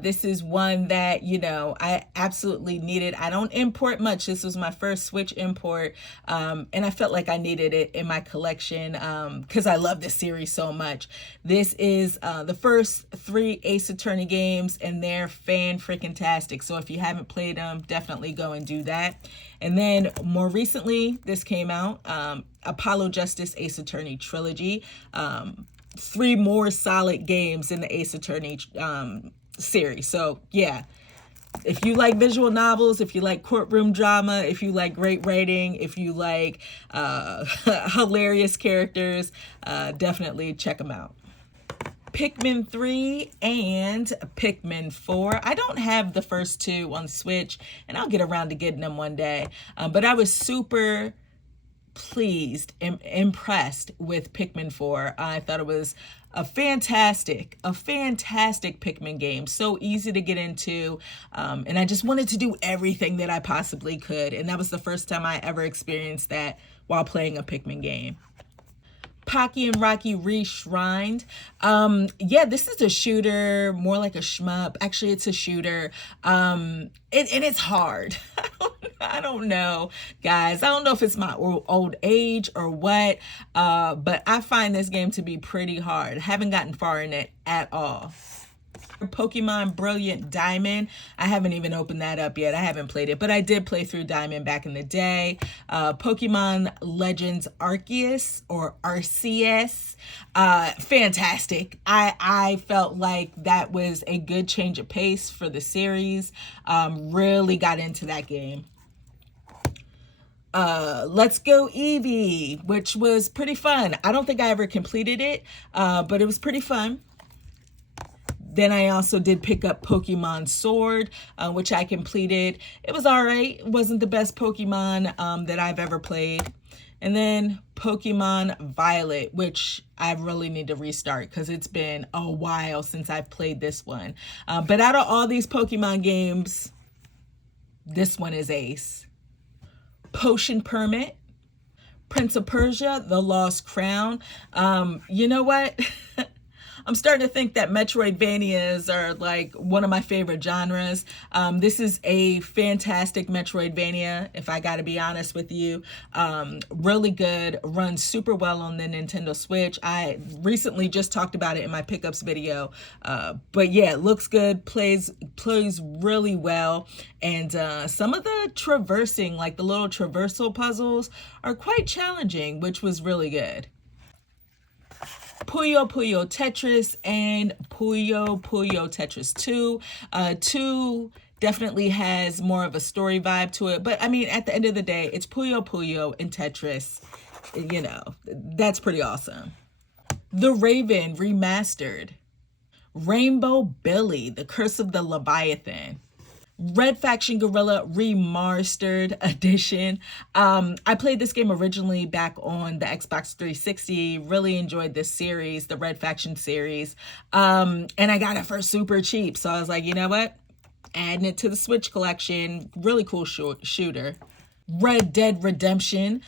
This is one that, you know, I absolutely needed. I don't import much. This was my first Switch import, and I felt like I needed it in my collection because I love this series so much. This is the first 3 Ace Attorney games, and they're fan-freaking-tastic. So if you haven't played them, definitely go and do that. And then more recently, this came out, Apollo Justice Ace Attorney Trilogy. 3 more solid games in the Ace Attorney series. So yeah, if you like visual novels, if you like courtroom drama, if you like great writing, if you like hilarious characters, definitely check them out. Pikmin 3 and Pikmin 4. I don't have the first 2 on Switch, and I'll get around to getting them one day. But I was super pleased and impressed with Pikmin 4. I thought it was a fantastic Pikmin game. So easy to get into. And I just wanted to do everything that I possibly could. And that was the first time I ever experienced that while playing a Pikmin game. Pocky and Rocky Reshrined. Yeah, this is a shooter, more like a shmup. Actually, it's a shooter. And it's hard. I don't know, guys. I don't know if it's my old age or what, but I find this game to be pretty hard. Haven't gotten far in it at all. Pokemon Brilliant Diamond. I haven't even opened that up yet. I haven't played it, but I did play through Diamond back in the day. Pokemon Legends Arceus or Arceus. Fantastic. I felt like that was a good change of pace for the series. Really got into that game. Let's Go Eevee, which was pretty fun. I don't think I ever completed it, but it was pretty fun. Then I also did pick up Pokemon Sword, which I completed. It was all right. It wasn't the best Pokemon that I've ever played. And then Pokemon Violet, which I really need to restart because it's been a while since I've played this one. But out of all these Pokemon games, this one is ace. Potion Permit, Prince of Persia, The Lost Crown. You know what? I'm starting to think that Metroidvanias are like one of my favorite genres. This is a fantastic Metroidvania, if I gotta be honest with you. Really good, runs super well on the Nintendo Switch. I recently just talked about it in my pickups video. But yeah, it looks good, plays really well. And some of the traversing, like the little traversal puzzles, are quite challenging, which was really good. Puyo Puyo Tetris and Puyo Puyo Tetris 2. 2 definitely has more of a story vibe to it. But I mean, at the end of the day, it's Puyo Puyo and Tetris. You know, that's pretty awesome. The Raven Remastered. Rainbow Billy, The Curse of the Leviathan. Red Faction Guerrilla Remastered Edition. I played this game originally back on the Xbox 360. Really enjoyed this series, the Red Faction series. And I got it for super cheap. So I was like, you know what? Adding it to the Switch collection. Really cool shooter. Red Dead Redemption.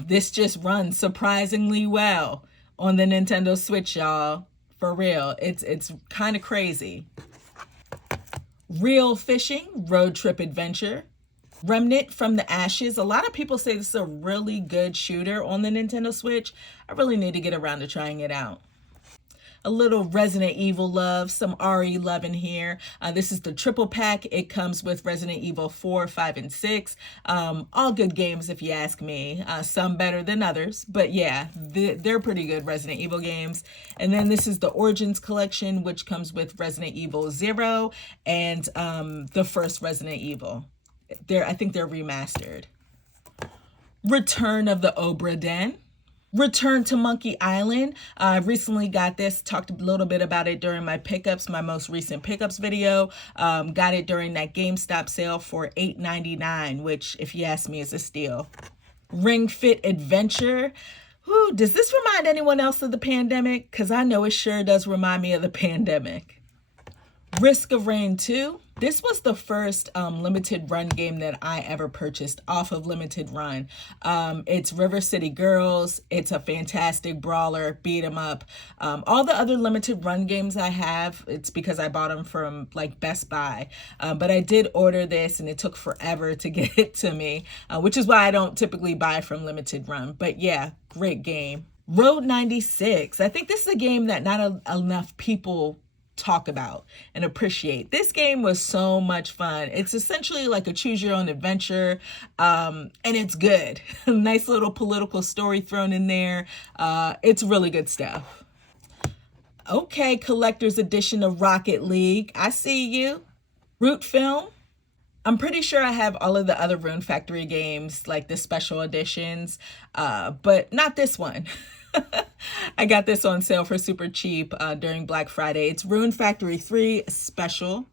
This just runs surprisingly well on the Nintendo Switch, y'all. For real. It's kind of crazy. Real Fishing, Road Trip Adventure. Remnant from the Ashes. A lot of people say this is a really good shooter on the Nintendo Switch. I really need to get around to trying it out. A little Resident Evil love, some RE love in here. This is the triple pack. It comes with Resident Evil 4, 5, and 6. All good games if you ask me. Some better than others, but yeah, they're pretty good Resident Evil games. And then this is the Origins collection, which comes with Resident Evil 0 and the first Resident Evil. I think they're remastered. Return of the Obra Dinn. Return to Monkey Island. I recently got this, talked a little bit about it during my pickups, my most recent pickups video. Got it during that GameStop sale for $8.99, which, if you ask me, is a steal. Ring Fit Adventure. Whew, does this remind anyone else of the pandemic? Because I know it sure does remind me of the pandemic. Risk of Rain 2. This was the first limited run game that I ever purchased off of limited run. It's River City Girls. It's a fantastic brawler, beat 'em up. All the other limited run games I have, it's because I bought them from like Best Buy. But I did order this and it took forever to get it to me, which is why I don't typically buy from limited run. But yeah, great game. Road 96. I think this is a game that not enough people talk about and appreciate. This game was so much fun. It's essentially like a choose your own adventure, and it's good. Nice little political story thrown in there. It's really good stuff. Okay, collector's edition of Rocket League. I see you. Root Film. I'm pretty sure I have all of the other Rune Factory games, like the special editions, but not this one. I got this on sale for super cheap during Black Friday. It's Rune Factory 3 Special.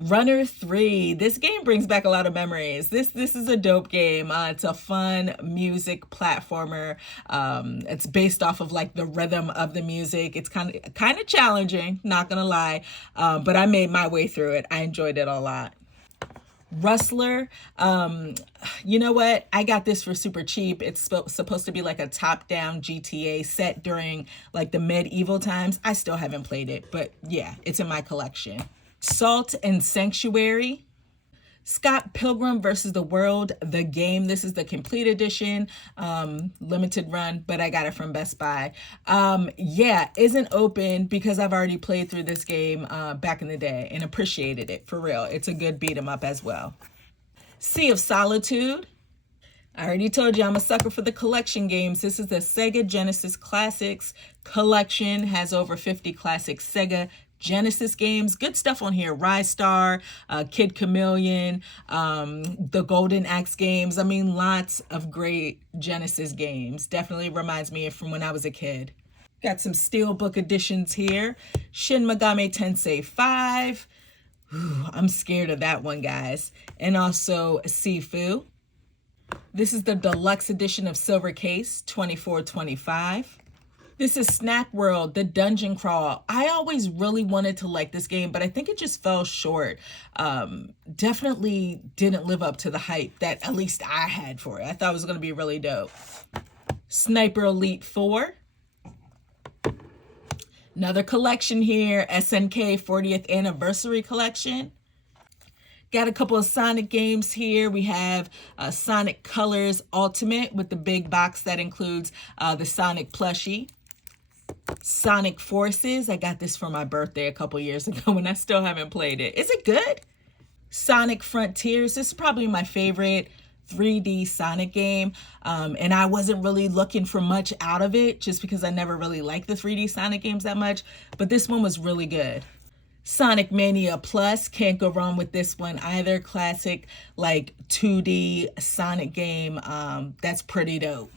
Runner 3. This game brings back a lot of memories. This is a dope game. It's a fun music platformer. It's based off of like the rhythm of the music. It's kind of challenging, not gonna lie, but I made my way through it. I enjoyed it a lot. Rustler. You know what? I got this for super cheap. It's supposed to be like a top-down GTA set during like the medieval times. I still haven't played it, but yeah, it's in my collection. Salt and Sanctuary. Scott Pilgrim versus the World, the game. This is the complete edition, limited run, but I got it from Best Buy. Yeah, isn't open because I've already played through this game back in the day and appreciated it, for real. It's a good beat 'em up as well. Sea of Solitude. I already told you I'm a sucker for the collection games. This is the Sega Genesis Classics collection. Has over 50 classic Sega Genesis games. Good stuff on here. Rise Star, Kid Chameleon, the Golden Axe games. I mean, lots of great Genesis games. Definitely reminds me of from when I was a kid. Got some Steelbook editions here. Shin Megami Tensei 5. Ooh, I'm scared of that one, guys. And also Sifu. This is the deluxe edition of Silver Case, $24.25. This is Snack World, the Dungeon Crawl. I always really wanted to like this game, but I think it just fell short. Definitely didn't live up to the hype that at least I had for it. I thought it was going to be really dope. Sniper Elite 4. Another collection here, SNK 40th Anniversary Collection. Got a couple of Sonic games here. We have Sonic Colors Ultimate with the big box that includes the Sonic plushie. Sonic Forces. I got this for my birthday a couple years ago and I still haven't played it. Is it good? Sonic Frontiers. This is probably my favorite 3D Sonic game. And I wasn't really looking for much out of it just because I never really liked the 3D Sonic games that much. But this one was really good. Sonic Mania Plus, can't go wrong with this one either. Classic, like 2D Sonic game. That's pretty dope.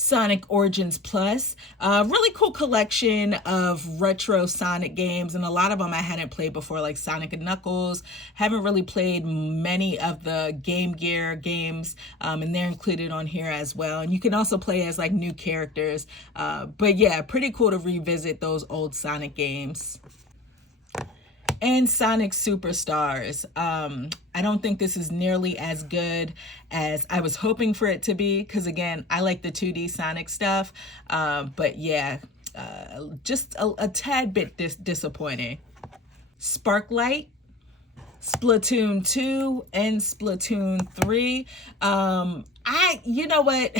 Sonic Origins Plus, a really cool collection of retro Sonic games, and a lot of them I hadn't played before, like Sonic and Knuckles. Haven't really played many of the Game Gear games, and they're included on here as well. And you can also play as like new characters, but yeah, pretty cool to revisit those old Sonic games. And Sonic Superstars. I don't think this is nearly as good as I was hoping for it to be, because again, I like the 2D Sonic stuff, but yeah, just a tad bit disappointing. Sparklight, Splatoon 2, and Splatoon 3. You know what?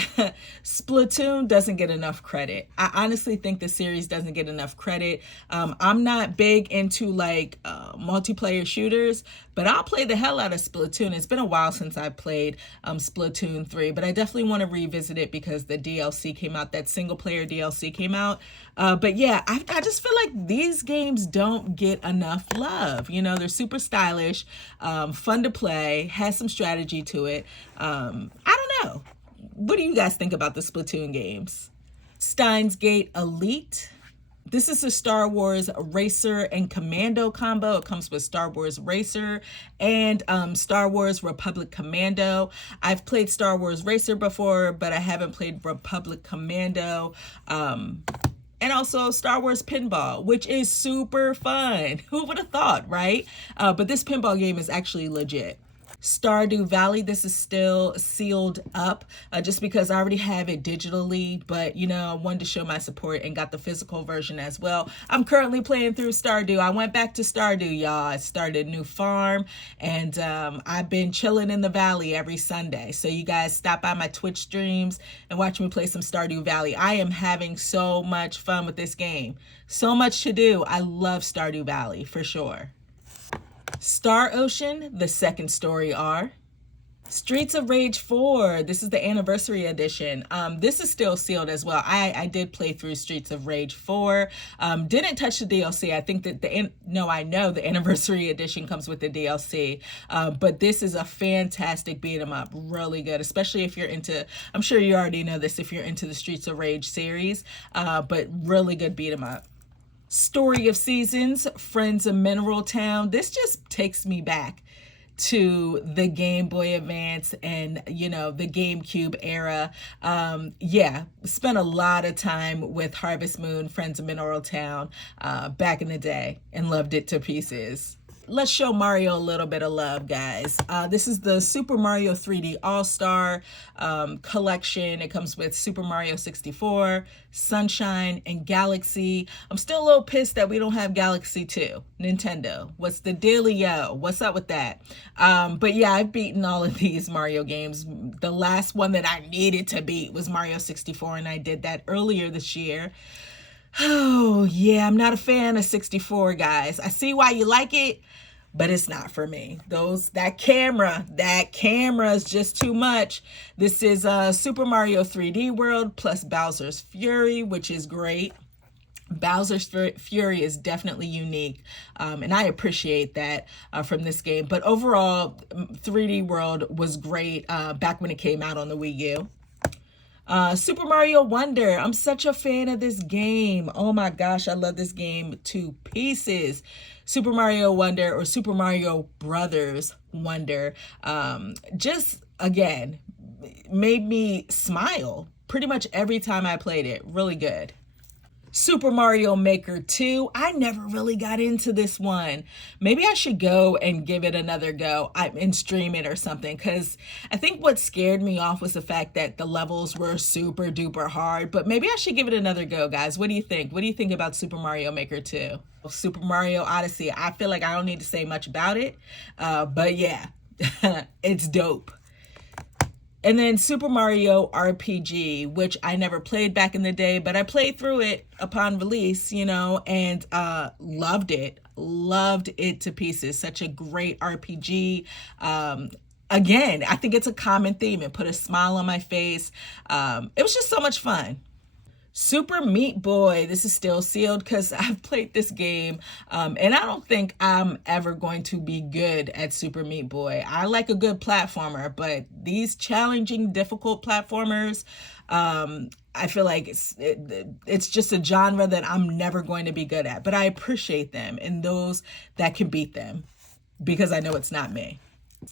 Splatoon doesn't get enough credit. I honestly think the series doesn't get enough credit. I'm not big into like multiplayer shooters, but I'll play the hell out of Splatoon. It's been a while since I played Splatoon 3, but I definitely want to revisit it because the DLC came out, that single player DLC came out. But yeah, I just feel like these games don't get enough love. You know, they're super stylish, fun to play, has some strategy to it. I don't know. What do you guys think about the Splatoon games? Steins Gate Elite. This is a Star Wars Racer and Commando combo. It comes with Star Wars Racer and Star Wars Republic Commando. I've played Star Wars Racer before, but I haven't played Republic Commando. And also Star Wars Pinball, which is super fun. Who would have thought, right? But this pinball game is actually legit. Stardew Valley, this is still sealed up just because I already have it digitally, but you know, I wanted to show my support and got the physical version as well. I'm currently playing through Stardew. I went back to Stardew, y'all. I started a new farm, and I've been chilling in the valley every Sunday. So you guys stop by my Twitch streams and watch me play some Stardew Valley. I am having so much fun with this game. So much to do. I love Stardew Valley for sure. Star Ocean, the second story R. Streets of Rage 4, this is the anniversary edition. This is still sealed as well. I did play through Streets of Rage 4. Didn't touch the DLC. I think that I know the anniversary edition comes with the DLC. But this is a fantastic beat 'em up. Really good, especially if you're into, I'm sure you already know this if you're into the Streets of Rage series, but really good beat 'em up. Story of Seasons, Friends of Mineral Town. This just takes me back to the Game Boy Advance and, you know, the GameCube era. Yeah, spent a lot of time with Harvest Moon, Friends of Mineral Town back in the day and loved it to pieces. Let's show Mario a little bit of love, guys. This is the Super Mario 3D All-Star collection. It comes with Super Mario 64, Sunshine, and Galaxy. I'm still a little pissed that we don't have Galaxy 2. Nintendo, what's the dealio? What's up with that? But yeah, I've beaten all of these Mario games. The last one that I needed to beat was Mario 64, and I did that earlier this year. Oh, yeah, I'm not a fan of 64, guys. I see why you like it, but it's not for me. That camera is just too much. This is Super Mario 3D World plus Bowser's Fury, which is great. Bowser's Fury is definitely unique, and I appreciate that from this game. But overall, 3D World was great back when it came out on the Wii U. Super Mario Wonder. I'm such a fan of this game. Oh my gosh, I love this game to pieces. Super Mario Wonder, or Super Mario Brothers Wonder, just again made me smile pretty much every time I played it. Really good. Super Mario Maker 2. I never really got into this one. Maybe I should go and give it another go and stream it or something, because I think what scared me off was the fact that the levels were super duper hard. But maybe I should give it another go, guys. What do you think? What do you think about Super Mario Maker 2? Super Mario Odyssey. I feel like I don't need to say much about it, but yeah, it's dope. And then Super Mario RPG, which I never played back in the day, but I played through it upon release, you know, and loved it. Loved it to pieces. Such a great RPG. Again, I think it's a common theme. It put a smile on my face. It was just so much fun. Super Meat Boy. This is still sealed because I've played this game and I don't think I'm ever going to be good at Super Meat Boy. I like a good platformer, but these challenging, difficult platformers, I feel like it's just a genre that I'm never going to be good at, but I appreciate them and those that can beat them because I know it's not me.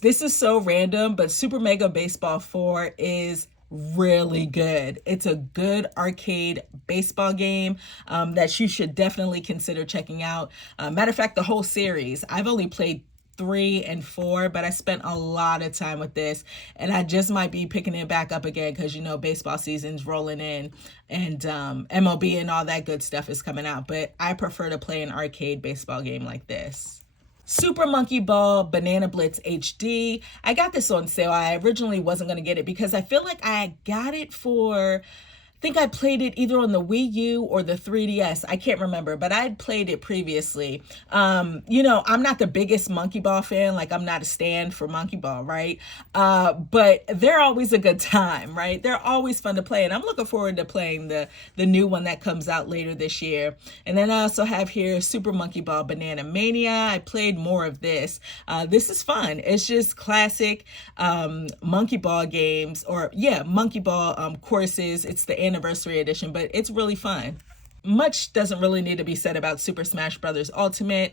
This is so random, but Super Mega Baseball 4 is really good. It's a good arcade baseball game that you should definitely consider checking out. Matter of fact, the whole series. I've only played 3 and 4, but I spent a lot of time with this, and I just might be picking it back up again because you know baseball season's rolling in, and MLB and all that good stuff is coming out. But I prefer to play an arcade baseball game like this. Super Monkey Ball Banana Blitz HD. I got this on sale. I originally wasn't going to get it because I feel like I got it for, I think I played it either on the Wii U or the 3DS. I can't remember, but I'd played it previously. You know, I'm not the biggest Monkey Ball fan. Like, I'm not a stan for Monkey Ball, right? But they're always a good time, right? They're always fun to play. And I'm looking forward to playing the new one that comes out later this year. And then I also have here Super Monkey Ball Banana Mania. I played more of this. This is fun. It's just classic Monkey Ball games, or yeah, Monkey Ball courses. It's the anniversary edition, but it's really fun. Much doesn't really need to be said about Super Smash Bros. Ultimate,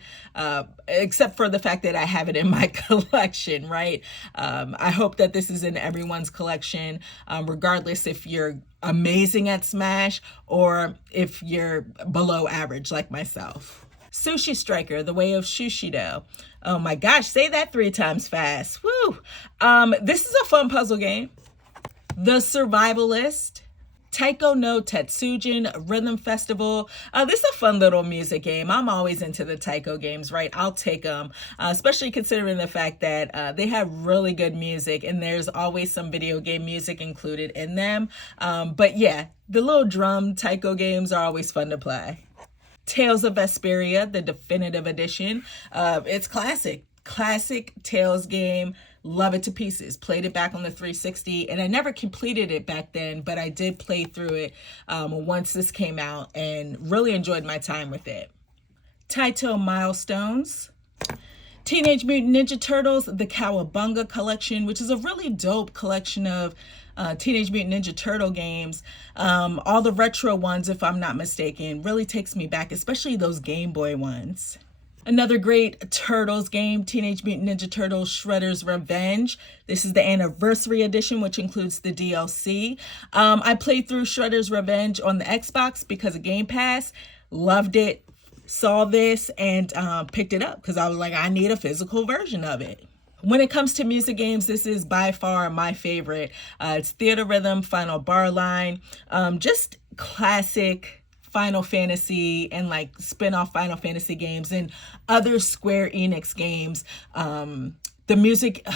except for the fact that I have it in my collection, right? I hope that this is in everyone's collection, regardless if you're amazing at Smash or if you're below average like myself. Sushi Striker, The Way of Shushido. Oh my gosh, say that 3 times fast. Woo! This is a fun puzzle game. The Survivalist. Taiko no Tetsujin Rhythm Festival. This is a fun little music game. I'm always into the Taiko games, right? I'll take them, especially considering the fact that they have really good music and there's always some video game music included in them. But yeah, the little drum Taiko games are always fun to play. Tales of Vesperia, the definitive edition. It's classic Tales game. Love it to pieces. Played it back on the 360, and I never completed it back then, but I did play through it once this came out and really enjoyed my time with it. Taito Milestones. Teenage Mutant Ninja Turtles, the Cowabunga collection, which is a really dope collection of Teenage Mutant Ninja Turtle games. All the retro ones, if I'm not mistaken, really takes me back, especially those Game Boy ones. Another great Turtles game, Teenage Mutant Ninja Turtles Shredder's Revenge. This is the anniversary edition, which includes the DLC. I played through Shredder's Revenge on the Xbox because of Game Pass. Loved it. Saw this and picked it up because I was like, I need a physical version of it. When it comes to music games, this is by far my favorite. It's Theater Rhythm, Final Bar Line. Just classic Final Fantasy and like spin-off Final Fantasy games and other Square Enix games. The music,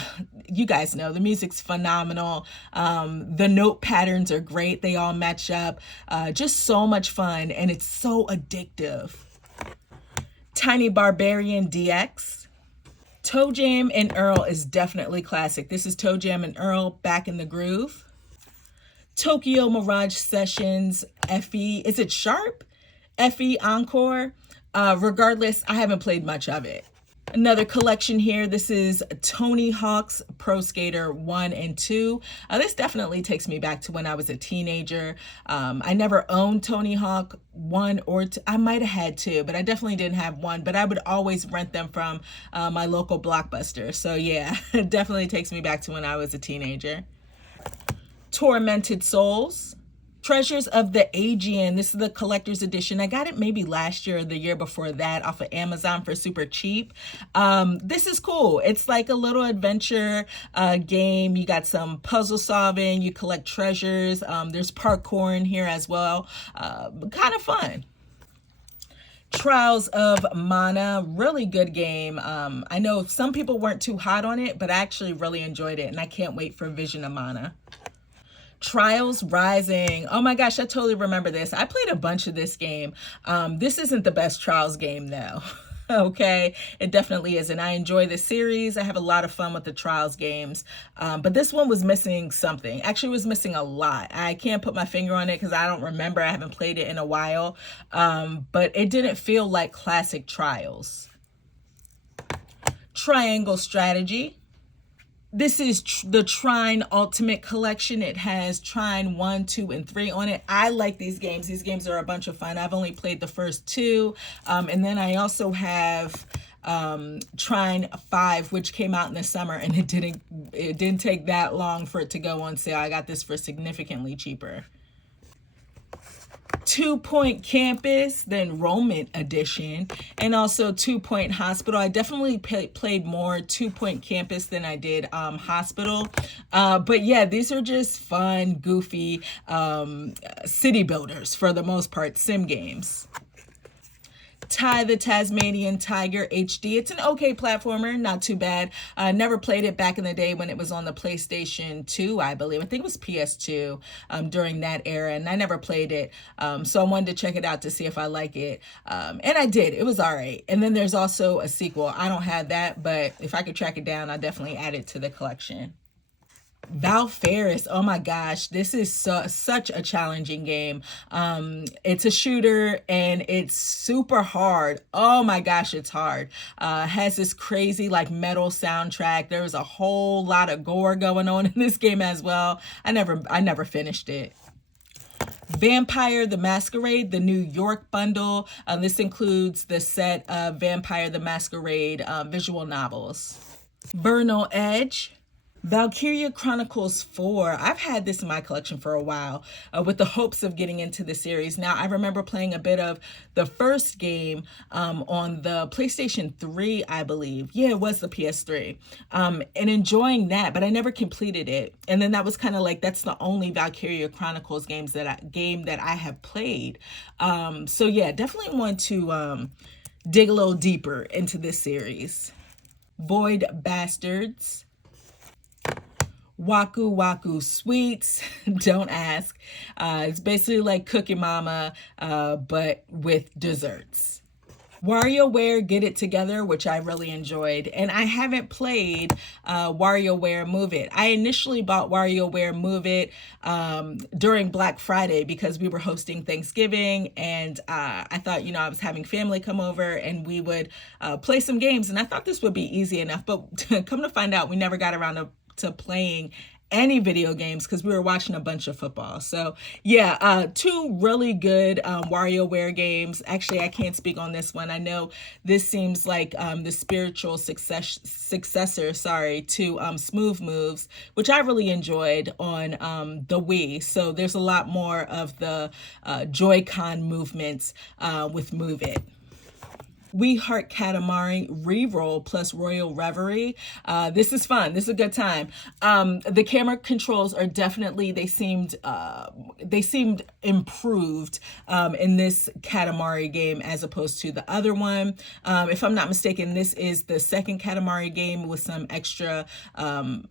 you guys know, the music's phenomenal. The note patterns are great. They all match up. Just so much fun, and it's so addictive. Tiny Barbarian DX. Toe Jam and Earl is definitely classic. This is Toe Jam and Earl Back in the Groove. Tokyo Mirage Sessions FE. Is it Sharp? FE Encore. Regardless, I haven't played much of it. Another collection here. This is Tony Hawk's Pro Skater 1 and 2. This definitely takes me back to when I was a teenager. I never owned Tony Hawk 1 or 2. I might have had 2, but I definitely didn't have 1. But I would always rent them from my local Blockbuster. So yeah, it definitely takes me back to when I was a teenager. Tormented Souls. Treasures of the Aegean. This is the collector's edition. I got it maybe last year or the year before that off of Amazon for super cheap. This is cool. It's like a little adventure game. You got some puzzle solving. You collect treasures. There's parkour in here as well. Kind of fun. Trials of Mana, really good game. I know some people weren't too hot on it, but I actually really enjoyed it, and I can't wait for Vision of Mana. Trials Rising. Oh my gosh, I totally remember this. I played a bunch of this game. This isn't the best Trials game though. Okay, it definitely isn't. I enjoy the series. I have a lot of fun with the Trials games. But this one was missing something. Actually, it was missing a lot. I can't put my finger on it because I don't remember. I haven't played it in a while. But it didn't feel like classic Trials. Triangle Strategy. This is the Trine Ultimate Collection. It has Trine 1, 2, and 3 on it. I like these games. These games are a bunch of fun. I've only played the first two. And then I also have Trine 5, which came out in the summer, and it didn't take that long for it to go on sale. I got this for significantly cheaper. 2 Point Campus, the Enrollment Edition, and also 2 Point Hospital. I definitely played more 2 Point Campus than I did Hospital. But yeah, these are just fun, goofy city builders for the most part, sim games. Ty the Tasmanian Tiger HD. It's an okay platformer, not too bad. Never played it back in the day when it was on the PlayStation 2, I believe. I think it was PS2 during that era, and I never played it. So I wanted to check it out to see if I like it. And I did. It was all right. And then there's also a sequel. I don't have that, but if I could track it down, I'll definitely add it to the collection. Valfaris, oh my gosh, this is such a challenging game. It's a shooter and it's super hard. Oh my gosh, it's hard. Has this crazy like metal soundtrack. There's a whole lot of gore going on in this game as well. I never finished it. Vampire the Masquerade, the New York bundle. This includes the set of Vampire the Masquerade visual novels. Vernal Edge. Valkyria Chronicles 4. I've had this in my collection for a while with the hopes of getting into the series. Now, I remember playing a bit of the first game on the PlayStation 3, I believe. Yeah, it was the PS3. And enjoying that, but I never completed it. And then that was kind of like, that's the only Valkyria Chronicles game that I have played. So yeah, definitely want to dig a little deeper into this series. Void Bastards. Waku Waku Sweets, don't ask. It's basically like Cookie Mama, but with desserts. WarioWare Get It Together, which I really enjoyed. And I haven't played WarioWare Move It. I initially bought WarioWare Move It during Black Friday because we were hosting Thanksgiving, and I thought, I was having family come over and we would play some games, and I thought this would be easy enough, but come to find out, we never got around to playing any video games because we were watching a bunch of football. So yeah, two really good WarioWare games. Actually, I can't speak on this one. I know this seems like the spiritual successor, to Smooth Moves, which I really enjoyed on the Wii. So there's a lot more of the Joy-Con movements with Move It. We Heart Katamari Reroll plus Royal Reverie. This is fun. This is a good time. The camera controls are definitely, they seemed improved in this Katamari game as opposed to the other one. If I'm not mistaken, this is the second Katamari game with some extra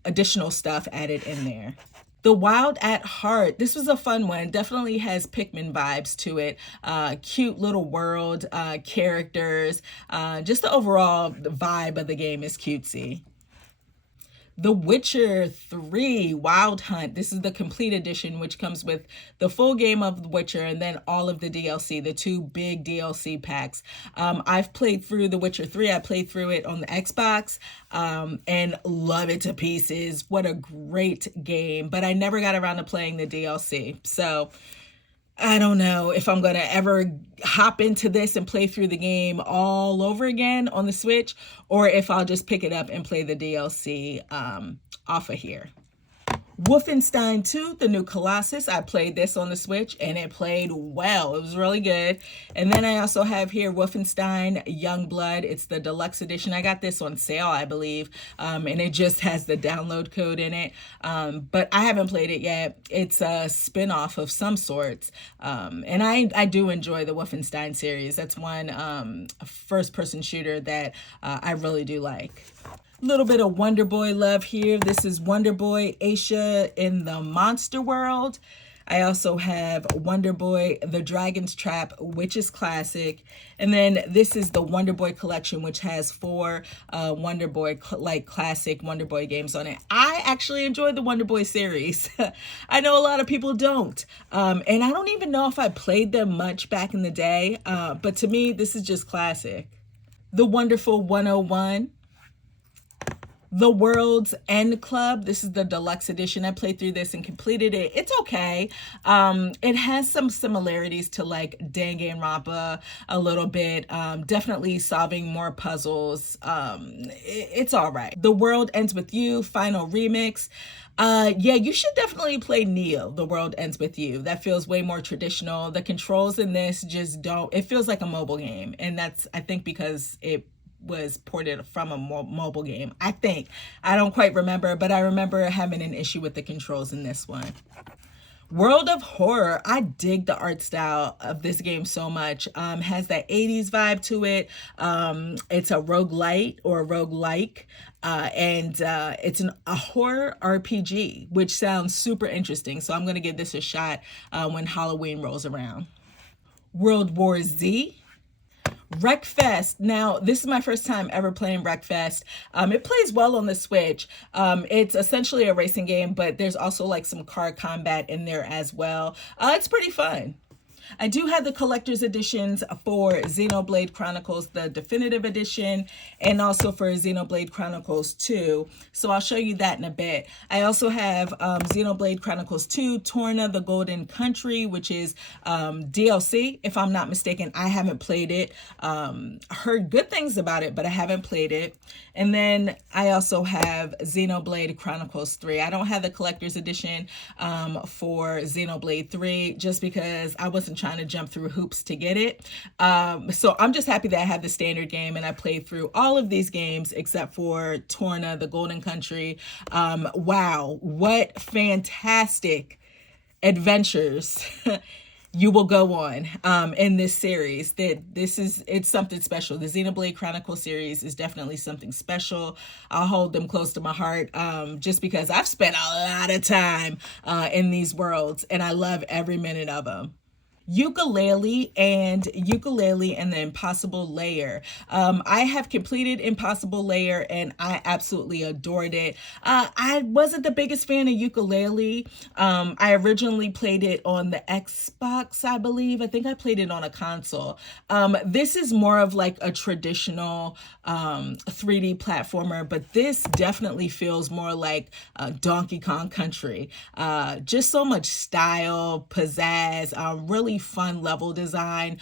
additional stuff added in there. The Wild at Heart, this was a fun one. Definitely has Pikmin vibes to it. Cute little world, characters. Just the overall vibe of the game is cutesy. The Witcher 3 Wild Hunt. This is the complete edition, which comes with the full game of The Witcher and then all of the DLC, the two big DLC packs. I've played through The Witcher 3. I played through it on the Xbox and love it to pieces. What a great game. But I never got around to playing the DLC. So I don't know if I'm going to ever hop into this and play through the game all over again on the Switch, or if I'll just pick it up and play the DLC off of here. Wolfenstein 2, the New Colossus. I played this on the Switch and it played well. It was really good. And then I also have here Wolfenstein Youngblood. It's the deluxe edition. I got this on sale, I believe, and it just has the download code in it. But I haven't played it yet. It's a spin-off of some sorts. And I do enjoy the Wolfenstein series. That's one first-person shooter that I really do like. Little bit of Wonder Boy love here. This is Wonder Boy Aisha in the Monster World. I also have Wonder Boy The Dragon's Trap, which is classic. And then this is the Wonder Boy collection, which has 4 Wonder Boy, like classic Wonder Boy games on it. I actually enjoyed the Wonder Boy series. I know a lot of people don't. And I don't even know if I played them much back in the day. But to me, this is just classic. The Wonderful 101. The World's End Club. This is the deluxe edition. I played through this and completed it. It's okay. It has some similarities to like Danganronpa a little bit. Definitely solving more puzzles. It's all right. The World Ends With You Final Remix. Yeah, you should definitely play Neo, The World Ends With You. That feels way more traditional. The controls in this just don't, it feels like a mobile game. And that's, I think, because it was ported from a mobile game. I think. I don't quite remember, but I remember having an issue with the controls in this one. World of Horror. I dig the art style of this game so much. Has that 80s vibe to it. It's a roguelite or a roguelike. And it's a horror RPG, which sounds super interesting. So I'm going to give this a shot when Halloween rolls around. World War Z. Wreckfest. Now, this is my first time ever playing Wreckfest. It plays well on the Switch. It's essentially a racing game, but there's also like some car combat in there as well. It's pretty fun. I do have the collector's editions for Xenoblade Chronicles, the definitive edition, and also for Xenoblade Chronicles 2. So I'll show you that in a bit. I also have Xenoblade Chronicles 2, Torna, the Golden Country, which is DLC, if I'm not mistaken. I haven't played it. Heard good things about it, but I haven't played it. And then I also have Xenoblade Chronicles 3. I don't have the collector's edition for Xenoblade 3 just because I wasn't trying to jump through hoops to get it. So I'm just happy that I have the standard game and I played through all of these games except for Torna, the Golden Country. Wow, what fantastic adventures you will go on in this series. It's something special. The Xenoblade Chronicles series is definitely something special. I'll hold them close to my heart just because I've spent a lot of time in these worlds and I love every minute of them. Yooka-Laylee and the Impossible Lair. I have completed Impossible Lair and I absolutely adored it. I wasn't the biggest fan of Yooka-Laylee. I originally played it on the Xbox, I believe. I think I played it on a console. This is more of like a traditional 3D platformer, but this definitely feels more like Donkey Kong Country. Just so much style, pizzazz, really fun level design,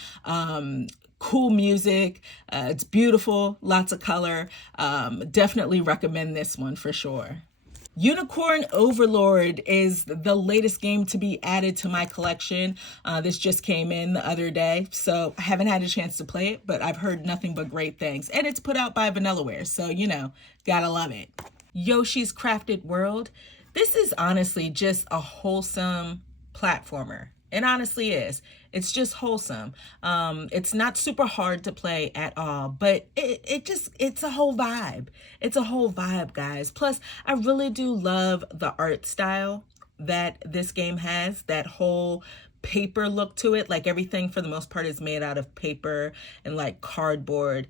cool music. It's beautiful, lots of color. Definitely recommend this one for sure. Unicorn Overlord is the latest game to be added to my collection. This just came in the other day, so I haven't had a chance to play it, but I've heard nothing but great things. And it's put out by Vanillaware, so you know, gotta love it. Yoshi's Crafted World. This is honestly just a wholesome platformer. It honestly is. It's just wholesome. It's not super hard to play at all, but it's a whole vibe. It's a whole vibe, guys. Plus, I really do love the art style that this game has, that whole paper look to it. Like everything for the most part is made out of paper and like cardboard.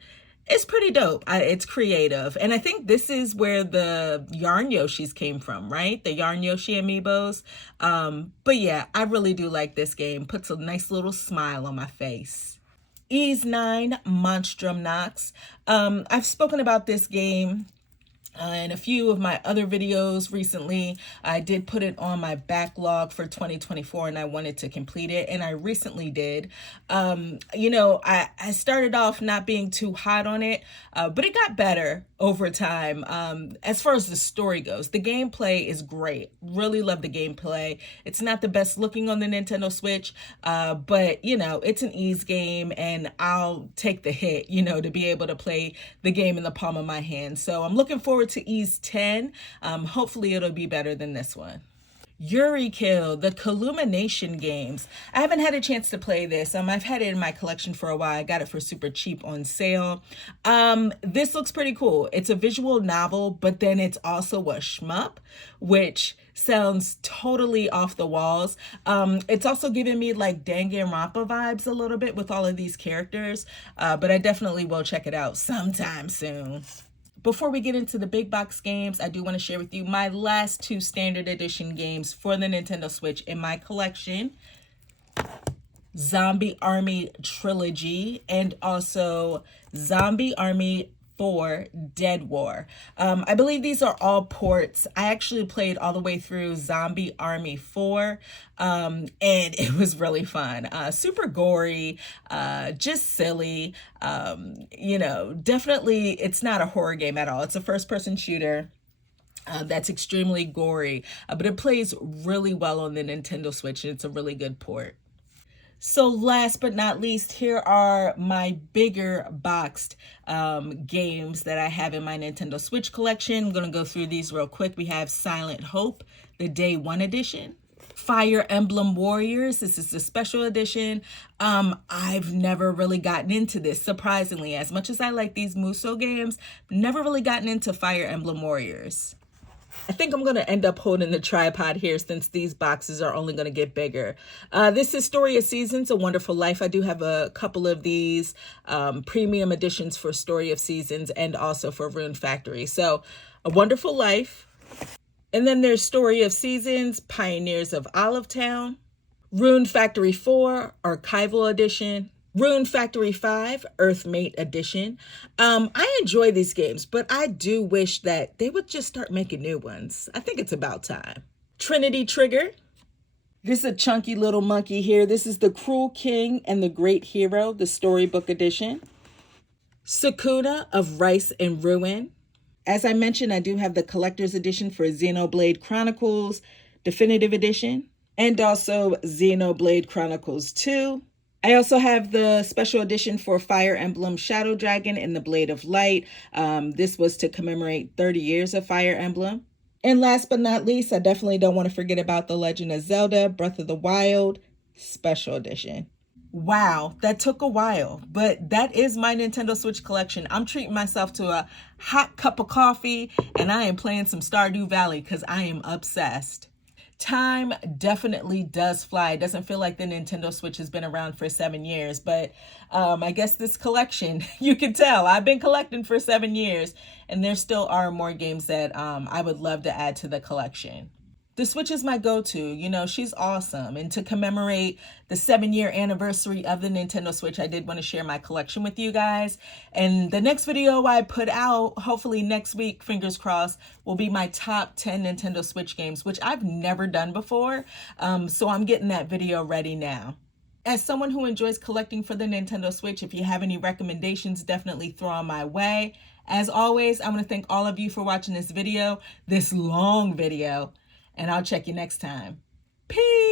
It's pretty dope. It's creative. And I think this is where the Yarn Yoshis came from, right? The Yarn Yoshi amiibos. But yeah, I really do like this game. Puts a nice little smile on my face. Ys 9 Monstrum Nox. I've spoken about this game in a few of my other videos recently. I did put it on my backlog for 2024 and I wanted to complete it, and I recently did. You know, I started off not being too hot on it, but it got better over time. As far as the story goes, the gameplay is great. Really love the gameplay. It's not the best looking on the Nintendo Switch, but you know, it's an Ys game and I'll take the hit, you know, to be able to play the game in the palm of my hand. So I'm looking forward to Ys 10. Hopefully it'll be better than this one. Yuri Kill, the Killumination games. I haven't had a chance to play this. I've had it in my collection for a while. I got it for super cheap on sale. This looks pretty cool. It's a visual novel, but then it's also a shmup, which sounds totally off the walls. It's also giving me like Danganronpa vibes a little bit with all of these characters, but I definitely will check it out sometime soon. Before we get into the big box games, I do want to share with you my last two standard edition games for the Nintendo Switch in my collection. Zombie Army Trilogy and also Zombie Army 4 Dead War. I believe these are all ports. I actually played all the way through Zombie Army 4, and it was really fun. Super gory, just silly. Definitely it's not a horror game at all. It's a first-person shooter. That's extremely gory, but it plays really well on the Nintendo Switch, and it's a really good port. So last but not least, here are my bigger boxed games that I have in my Nintendo Switch collection. I'm going to go through these real quick. We have Silent Hope, the Day 1 edition. Fire Emblem Warriors, this is the special edition. I've never really gotten into this, surprisingly. As much as I like these Musou games, never really gotten into Fire Emblem Warriors. I think I'm going to end up holding the tripod here since these boxes are only going to get bigger. This is Story of Seasons, A Wonderful Life. I do have a couple of these premium editions for Story of Seasons and also for Rune Factory. So A Wonderful Life. And then there's Story of Seasons, Pioneers of Olive Town. Rune Factory 4, Archival Edition. Rune Factory 5, Earthmate Edition. I enjoy these games, but I do wish that they would just start making new ones. I think it's about time. Trinity Trigger. This is a chunky little monkey here. This is The Cruel King and the Great Hero, the Storybook Edition. Sakuna of Rice and Ruin. As I mentioned, I do have the collector's edition for Xenoblade Chronicles Definitive Edition and also Xenoblade Chronicles 2. I also have the special edition for Fire Emblem Shadow Dragon and the Blade of Light. This was to commemorate 30 years of Fire Emblem. And last but not least, I definitely don't want to forget about The Legend of Zelda Breath of the Wild Special Edition. Wow, that took a while, but that is my Nintendo Switch collection. I'm treating myself to a hot cup of coffee, and I am playing some Stardew Valley because I am obsessed. Time definitely does fly. It doesn't feel like the Nintendo Switch has been around for 7 years, but I guess this collection, you can tell, I've been collecting for 7 years, and there still are more games that I would love to add to the collection. The Switch is my go-to. You know, she's awesome. And to commemorate the 7-year anniversary of the Nintendo Switch, I did want to share my collection with you guys. And the next video I put out, hopefully next week, fingers crossed, will be my top 10 Nintendo Switch games, which I've never done before. So I'm getting that video ready now. As someone who enjoys collecting for the Nintendo Switch, if you have any recommendations, definitely throw them my way. As always, I want to thank all of you for watching this video, this long video. And I'll check you next time. Peace.